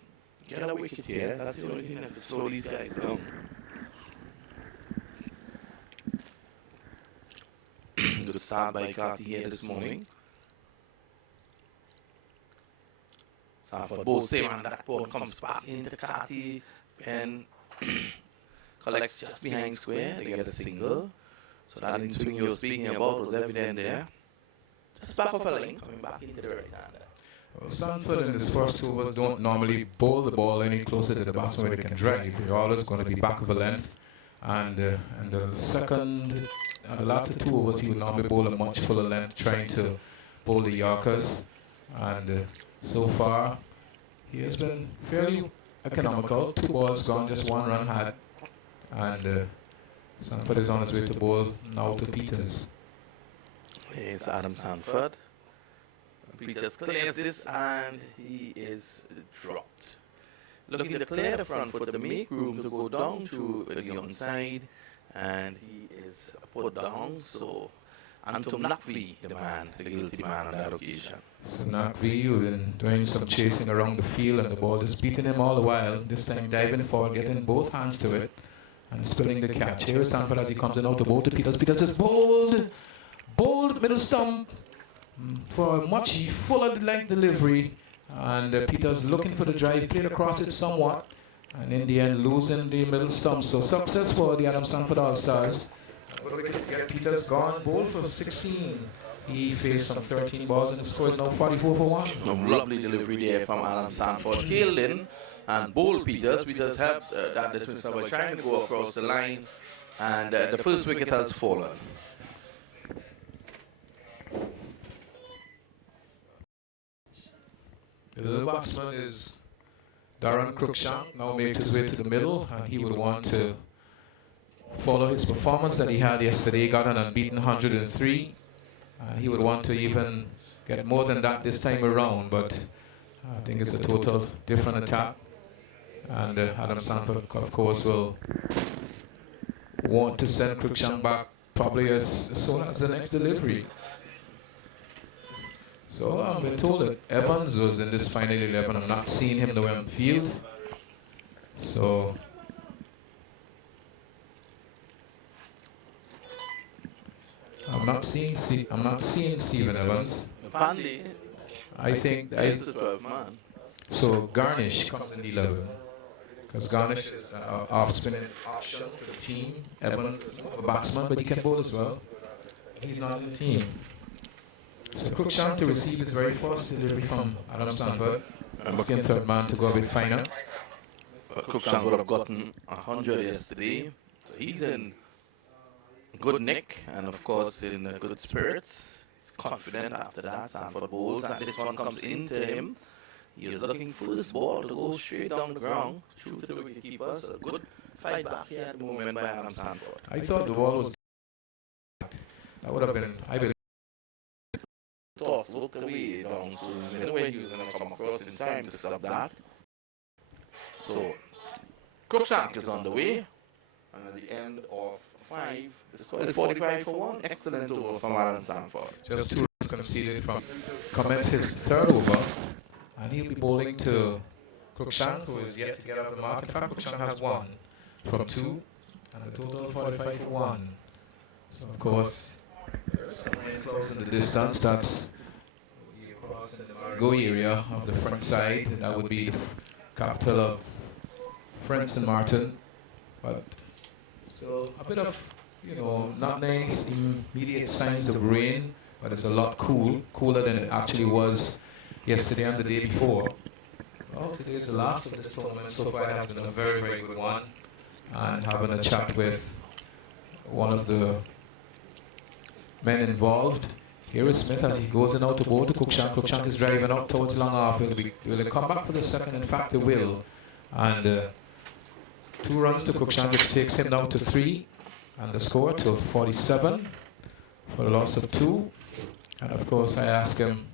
get a wicket here. That's the only thing that can slow these guys down. Good start by Carty here this morning. Sanford bowls same, and that ball comes back into Carty and collects just behind square. They get a single. So that in swing you were speaking about was evident there. Just back of a lane, coming back into the right hander. Well, Sanford in his first 2 overs don't normally bowl the ball any closer to the batsman where they can drive. They're always going to be back of a length. And the second, the latter 2 overs, he would normally bowl a much fuller length, trying to bowl the Yorkers. And so far, he has been fairly economical. 2 balls gone, just 1 run had. And Sanford is on his way to bowl now to Peters. It's Adam Sanford. Peters clears this and he is dropped. Looking to clear the front foot to make room to go down to the onside, and he is put down. So Anton Nakvi, the man, the guilty man on that occasion. So Nakvi, you've been doing some chasing around the field and the ball is beating him all the while. This time diving forward, getting both hands to it and spilling the catch. Here is Sanford as he comes in out to bowl to Peters. Peters is bowled middle stump for a much fuller length delivery. And Peters looking for the drive, played across it somewhat, and in the end losing the middle stump. So success for the Adam Sanford All-Stars. Peters gone, bowled for 16. He faced some 13 balls and the score is now 44 for 1. A lovely delivery there from Adam Sanford. Tailed in and bowled Peters. Peters helped that dismissal by trying to go across the line, and the first wicket has fallen. The batsman is Darren Cruikshank, now makes his way to the middle, and he would want to follow his performance that he had yesterday, got an unbeaten 103, and he would want to even get more than that this time around, but I think it's a total different attack, and Adam Sanford, of course, will want to send Cruikshank back probably as soon as the next delivery. So I've been told that Evans was in this final 11. I'm not seeing him nowhere on the field. So I'm not seeing Stephen Evans. I think so. Garnish comes in the 11 because Garnish is an off-spinning option for the team. Evans is a batsman, but he can bowl as well. He's not in the team. So Cruikshank to receive his very first delivery from Adam Sanford. Looking third man to go a bit finer. Cruikshank would have gotten 100 yesterday. So he's in good nick and of course in good spirits. He's confident after that. Sanford bowls and this one comes into him. He is looking for this ball to go straight down the ground, true to the wicketkeeper. So a good fight back here at the moment by Adam Sanford. I thought the ball was that would have been, I believe. Toss looked away down to the middle where he was going to come across in time to stop that. So Cruikshank is on the way, and at the end of 5, the score is 45 for 1. Excellent over from Adam Sanford. Just 2 runs conceded from commence his third over, and he'll be bowling to Cruikshank, who is yet to get up the mark. In fact, Cruikshank has 1 from 2, and the total 45 for 1. So of course, somewhere close in the distance, that's across in the Margo area of the front side. That would be the capital of France and Marten. But still a bit of, not nice immediate signs of rain, but it's a lot cooler than it actually was yesterday and the day before. Well, today is the last of this tournament. So far it has been a very, very good one. And having a chat with one of the men involved. Here is Smith as he goes in out to bowl to Cruikshank. Cruikshank is driving out towards long off. Will they come back for the second? In fact, they will. And 2 runs to Cruikshank, which takes him down to 3. And the score to 47 for a loss of 2. And of course, I asked him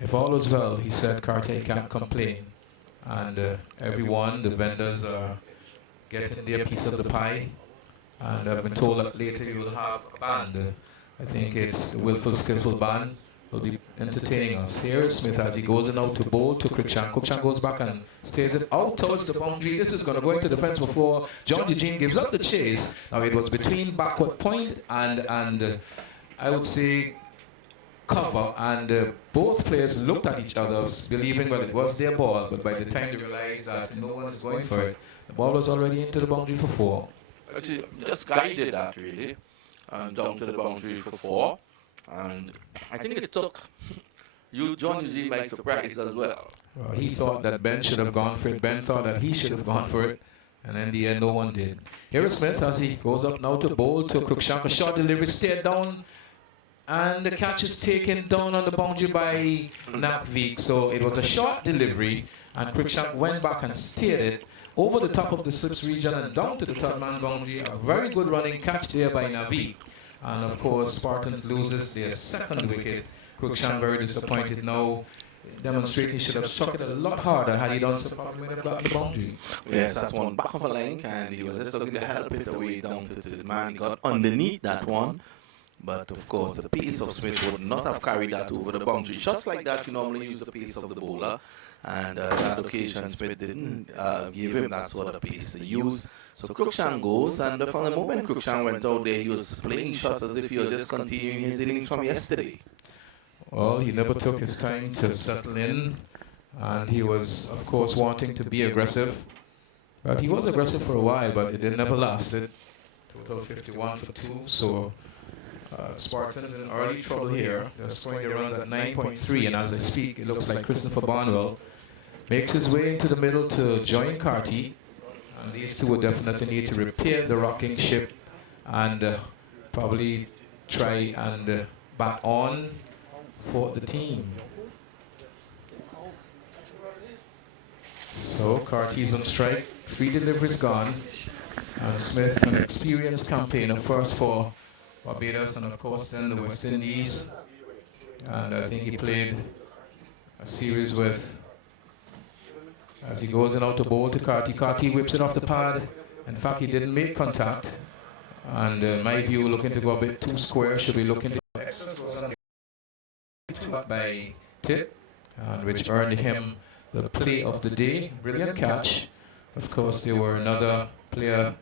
if all was well. He said, Carter, he can't complain. And everyone, the vendors are getting their piece of the pie. And I've been told that later you will have a band. I think it's the Willful Skillful Band will be entertaining us. Here is Smith as he goes in out to bowl to Cruikshank. Cruikshank goes back and stays it out towards the boundary. This is going to go into defense before John Eugene gives up the chase. Now it was between backward point and I would say cover, and both players looked at each other believing that it was their ball, but by the time they realized that no one is going for it, the ball was already into the boundary for 4. Actually, just guided that really. Down to the boundary for 4, and I think it took John Eugene by surprise as well. He thought that Ben should have gone for it. Ben thought that he should have gone for it, and in the end, no one did. Here is Smith as he goes up now to bowl to Cruikshank. A short delivery, stared down, and the catch is taken down on the boundary by Nakvik. So it was a short delivery, and Cruikshank went back and steered it over the top of the slips region and down to the third man boundary. A very good running catch there by Navik. And of course, Spartans loses their second wicket. Cruikshank very disappointed now, demonstrating he should have struck it a lot harder. Had he done so, probably would have got the boundary. Yes, that's one back of a length, and he was just looking to help it away down to the man. He got underneath that one. But of course, the pace of Smith would not have carried that over the boundary. Shots like that, you normally use the pace of the bowler. And that occasion, Smith didn't give him that sort of pace to use. So Cruikshank goes, and from the moment Cruikshank went out there, he was playing shots as if he was just continuing his innings from yesterday. Well, he never took his time to settle in, and he was, of course, wanting to be aggressive. But he was aggressive for a while, but it never lasted. Total 51 for 2, so Spartans in early trouble here. They're scoring their runs at 9.3, and as I speak, it looks like Christopher Barnwell makes his way into the middle to join Carty. And these two will definitely need to repair the rocking ship and probably try and bat on for the team. So Carty's on strike, 3 deliveries gone, and Smith, an experienced campaigner, first for Barbados and of course then the West Indies, and I think he played a series with, as he goes in out to bowl to Carty. Carty whips it off the pad. In fact, he didn't make contact, and in my view, looking to go a bit too square, should be looking to go extra by tip, and which earned him the play of the day. Brilliant catch. Of course, there were another play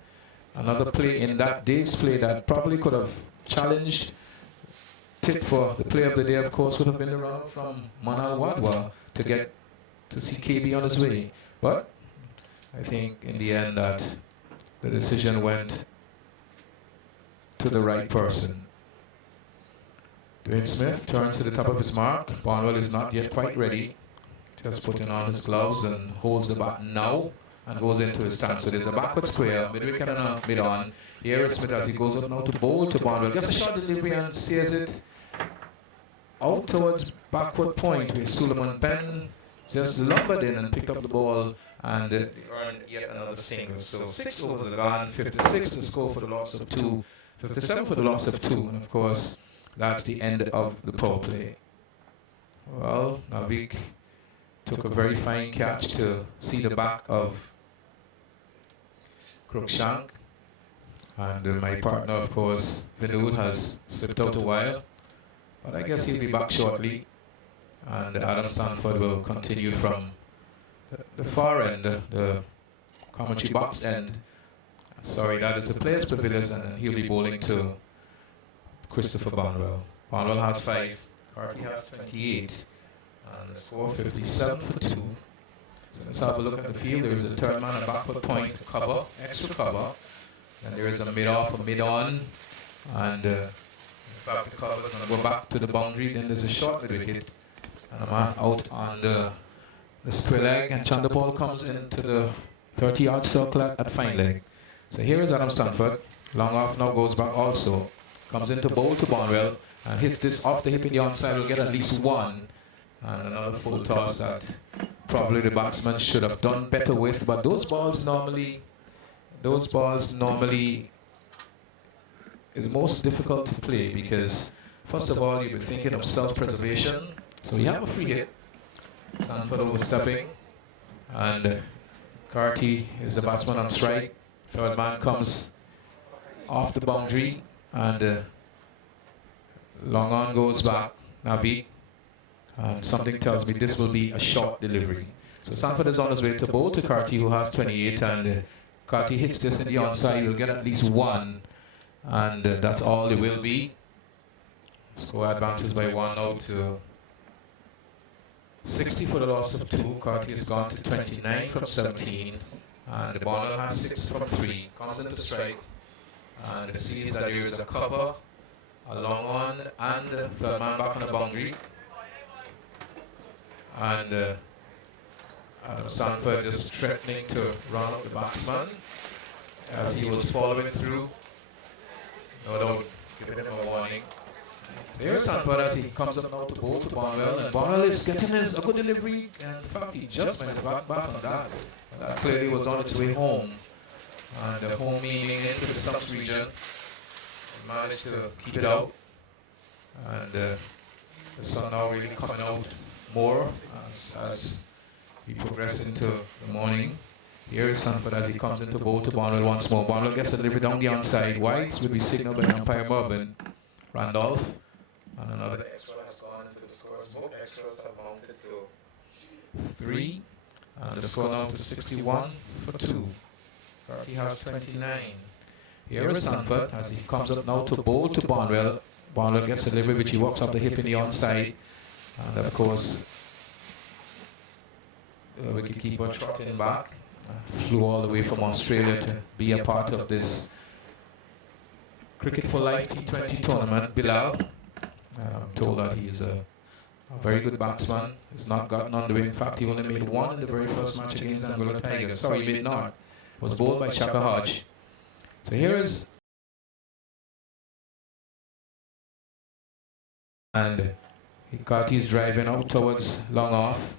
in that day's play that probably could have challenged tip for the play of the day. Of course, would have been the run from Manal Wadwa to get to see KB on his way. But I think in the end that the decision went to the right person. Dwayne Smith turns to the top of his mark. Barnwell is not yet quite ready. Just putting on his gloves and holds the bat now and goes into his stance. So there's a backward square, mid-wicket and a mid-on. Here is Smith as he goes up now to bowl to Barnwell. Gets a short delivery and steers it out towards backward point where Suleiman Penn just lumbered in and picked up the ball and earned yet another single. So 6 overs are gone, 56 the score for the loss of 2, 57 for the loss of 2, and of course that's the end of the power play. Well, Navik took a very fine catch to see the back of Cruikshank, and my partner, of course, Vinod, has slipped out a while, but I guess he'll be back shortly. And Adam Stanford will continue from the far end, the commentary box end. Sorry, that is the players' pavilion, and he'll be bowling to Christopher Barnwell. Barnwell has 5, Carty has 28, and the score 57 for 2. So let's have a look at the field. There is a third man, a backward point, cover, extra cover, and there is a mid-off, a mid-on, and in fact the cover is going to go back to the boundary. Then there's a short wicket. And a man out on the square leg, and Chandapal comes into the 30-yard circle at fine leg. So here is Adam Stanford. Long off now goes back also. Comes into bowl to Barnwell and hits this off the hip in the onside. Will get at least 1. And another full toss that probably the batsman should have done better with. But those balls normally is most difficult to play because first of all you'll be thinking of self-preservation. So you have a free hit. Stanford overstepping, and Carty is the batsman on strike. Third man comes off the boundary, and long on goes back Nabi, and something tells me this will be a short delivery. So Stanford is on his way to bowl to Carty, who has 28, and Carty hits this in the onside. He'll get at least 1, and that's all it will be. Score advances by 1 now to 60 for the loss of 2. Carty has gone to 29 from 17, and the Barnwell has 6 from 3. Comes into strike and sees that there is a cover, a long on, and third man back on the boundary. And Adam Stanford just threatening to run up the batsman as he was following through. No doubt giving him a warning. So here's Stanford as he comes up now to bowl to Barnwell, and Barnwell is getting a good delivery, and in fact he just went back on that. That clearly was on its way home, and home meaning into the stumps region. managed to keep it out, and the sun now really coming out more as we progress into the morning. Here is Sanford as he comes into bowl to Barnwell once more. Barnwell gets a delivery down the onside. Wides will be signaled by umpire Mervyn Randolph. And another extra has gone into the scores. Both extras have mounted to 3. And the score now to 61 for 2. Carty has 29. Here is Sanford as he comes up now to bowl to Barnwell. Barnwell gets a delivery which he walks up the hip in the onside. And of course, the wicketkeeper trotting back. Flew all the way from Australia to be a part of this Cricket4Life T20 tournament. Bilal, I'm told that he is a very good batsman. He's not gotten on the way. In fact, he only made 1 in the very first match against Angola Tigers. Sorry, he made not. Was bowled by Shaka Hodge. So here is, and Carty is driving out towards long off,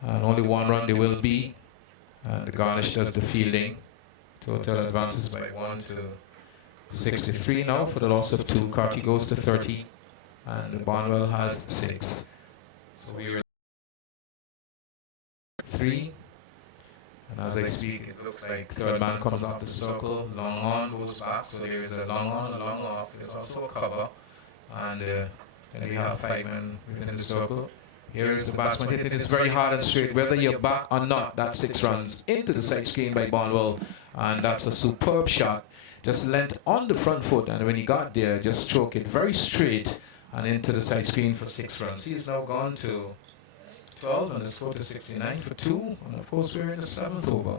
and only 1 run there will be. And the Garnish does the fielding. Total advances by 1 to 63 now for the loss of 2. Carty goes to 30, and Barnwell has 6. So we are 3. And as I speak, it looks like third man comes off the circle. Long on goes back, so there is a long on, a long off. There's also a cover, and then we have 5 men within the circle. Here is the batsman hitting it very hard and straight, whether you're back or not. That's 6 runs into the side screen by Barnwell, and that's a superb shot. Just lent on the front foot, and when he got there, just stroke it very straight and into the side screen for 6 runs. He's now gone to 12 and the score to 69 for 2, and of course we're in the 7th over.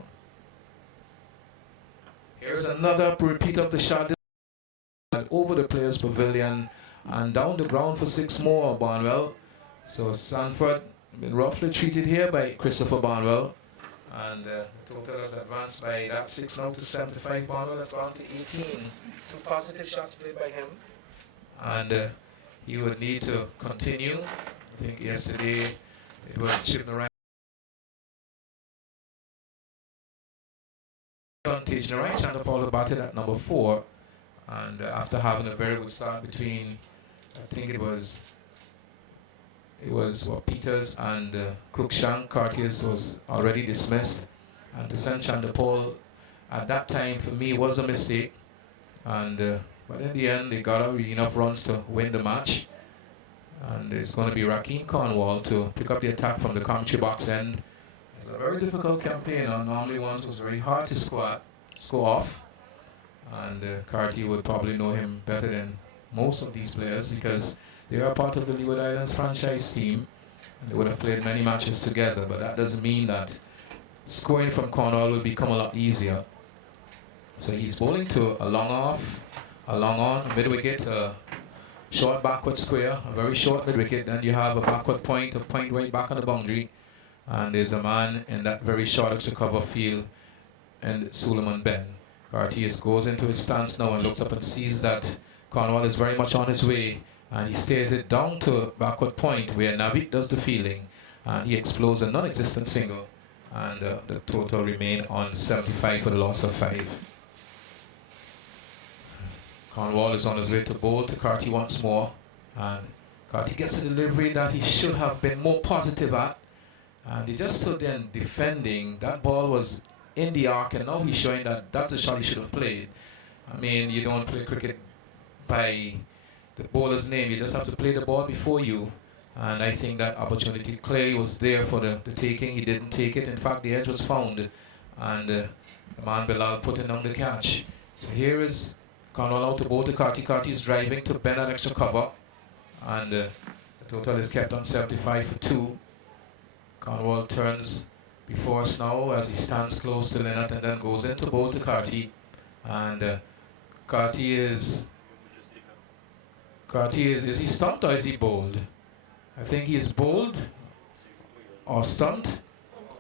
Here's another repeat of the shot over the players' pavilion and down the ground for 6 more. Barnwell. So Sanford been roughly treated here by Christopher Barnwell, and the total has advanced by that 6 now to 75. Barnwell has gone to 18. 2 positive shots played by him, and he would need to continue. I think yesterday it was Chip Narai. Narai Chandapalo batted at number 4, and after having a very good start between, I think it was Peters and Cruikshank. Cartiers was already dismissed, and to send Chandapal at that time for me was a mistake, and but in the end they got enough runs to win the match, and it's going to be Rakeem Cornwall to pick up the attack from the commentary box end. It's a very difficult campaign, and normally one was very hard to score off, and Carty would probably know him better than most of these players because they are part of the Leeward Islands franchise team, and they would have played many matches together, but that doesn't mean that scoring from Cornwall will become a lot easier. So he's bowling to a long off, a long on, mid-wicket, a short backward square, a very short mid-wicket, then you have a backward point, a point right back on the boundary, and there's a man in that very short extra cover field, and Suleiman Ben. Carty goes into his stance now and looks up and sees that Cornwall is very much on his way, and he stays it down to backward point where Naveed does the fielding, and he explodes a non-existent single, and the total remain on 75 for the loss of 5. Cornwall is on his way to bowl to Carty once more, and Carty gets a delivery that he should have been more positive at, and he just stood there defending. That ball was in the arc, and now he's showing that that's a shot he should have played. I mean, you don't play cricket by the bowler's name, you just have to play the ball before you, and I think that opportunity clearly was there for the taking. He didn't take it. In fact, the edge was found, and the man Bilal putting on the catch. So here is Cornwall out to bowl to Carty. Carty is driving to bend that extra cover, and the total is kept on 75 for 2. Cornwall turns before us now as he stands close to Lennart and then goes into bowl to Carty, and Carty is he stumped or is he bowled? I think he is bowled or stumped,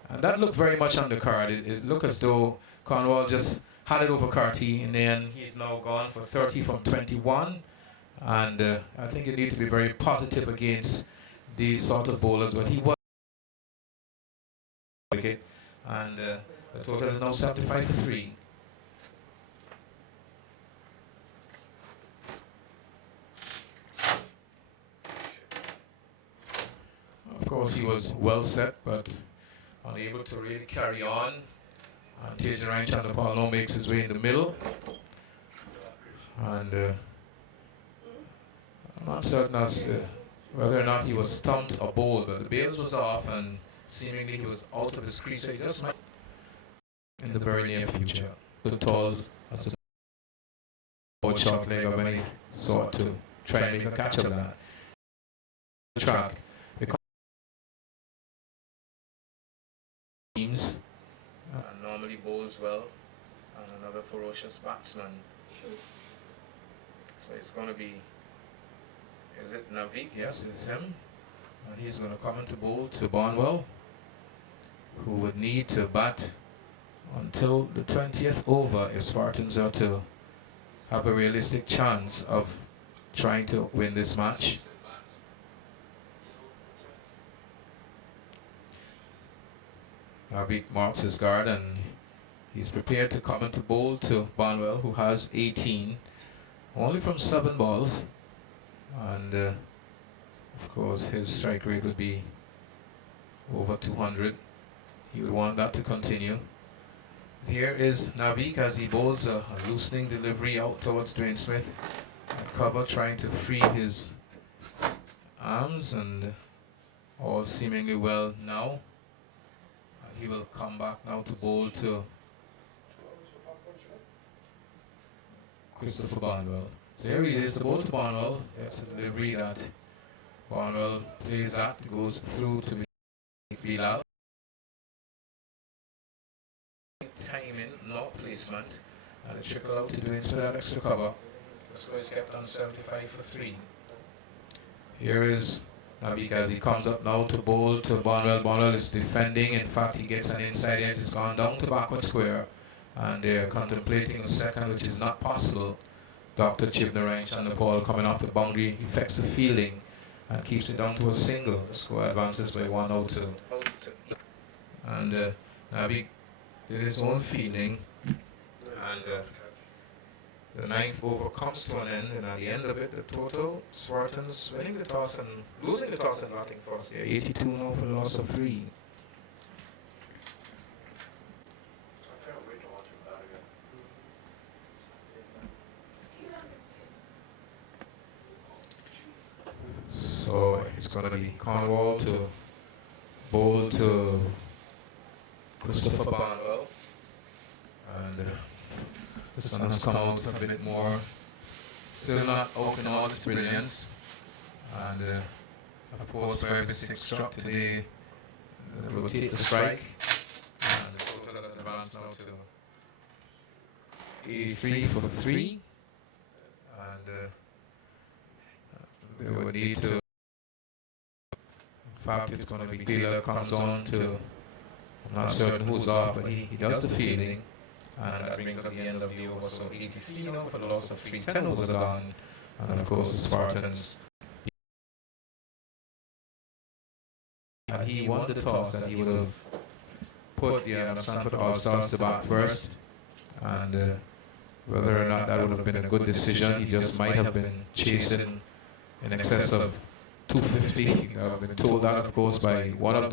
and that looked very much on the card. It looked as though Cornwall just had it over Carty, and then he's now gone for 30 from 21, and I think you need to be very positive against these sort of bowlers, but he was wicket, and the total is now 75 for 3. course, he was well set, but unable to really carry on. And Enshrine Chanderpaul now makes his way in the middle. And I'm not certain as to whether or not he was stumped or bowled, but the bails was off and seemingly he was out of his crease. So he just might in the very near future. So tall as the board short leg of any sort to try and make a catch of that. Track. Teams normally bowls well, and another ferocious batsman. So it's going to be, is it Navik? Yes, it's him. And he's going to come into bowl to Barnwell, who would need to bat until the 20th over if Spartans are to have a realistic chance of trying to win this match. Navik marks his guard and he's prepared to come into bowl to Barnwell, who has 18, only from 7 balls. And of course his strike rate would be over 200. He would want that to continue. Here is Navik as he bowls a loosening delivery out towards Dwayne Smith. A cover trying to free his arms, and all seemingly well now. He will come back now to bowl to Christopher Barnwell. So here he is, the bowl to Barnwell. That's a delivery that Barnwell plays at, goes through to Bilal. Timing, not placement, and a trickle out to Dwayne Smith that extra cover. The score is kept on 75 for 3. Here is Navik as he comes up now to bowl to Barnwell. Barnwell is defending. In fact, he gets an inside edge. It's gone down to backward square, and they're contemplating a second, which is not possible. Dr. Chibnarine Chanderpaul coming off the boundary effects the fielding and keeps it down to a single. The score advances by 1-0-2. And Navik did his own fielding, and the 9th over comes to an end, and at the end of it, the total, Spartans winning the toss and losing the toss and batting first. They're 82 now for the loss of 3. So it's going to be Cornwall to bowl to Christopher Barnwell, and this one has come out a bit more, still not out in all its brilliance, and of course very basic struck today, rotate the strike, and the total has advanced now to 83 for 3, and they would need to, in fact it's going to be fielder comes on to, I'm not certain who's off, but he does the fielding, and that brings up the end of the over. So 83 now for the loss of 3. 10 overs are gone, and of course the Spartans. And he won the toss, and he would have put the Sanford All-Stars to bat first, and whether or not that would have been a good decision, he just might have been chasing in excess of 250. I've been told that, of course, by one of the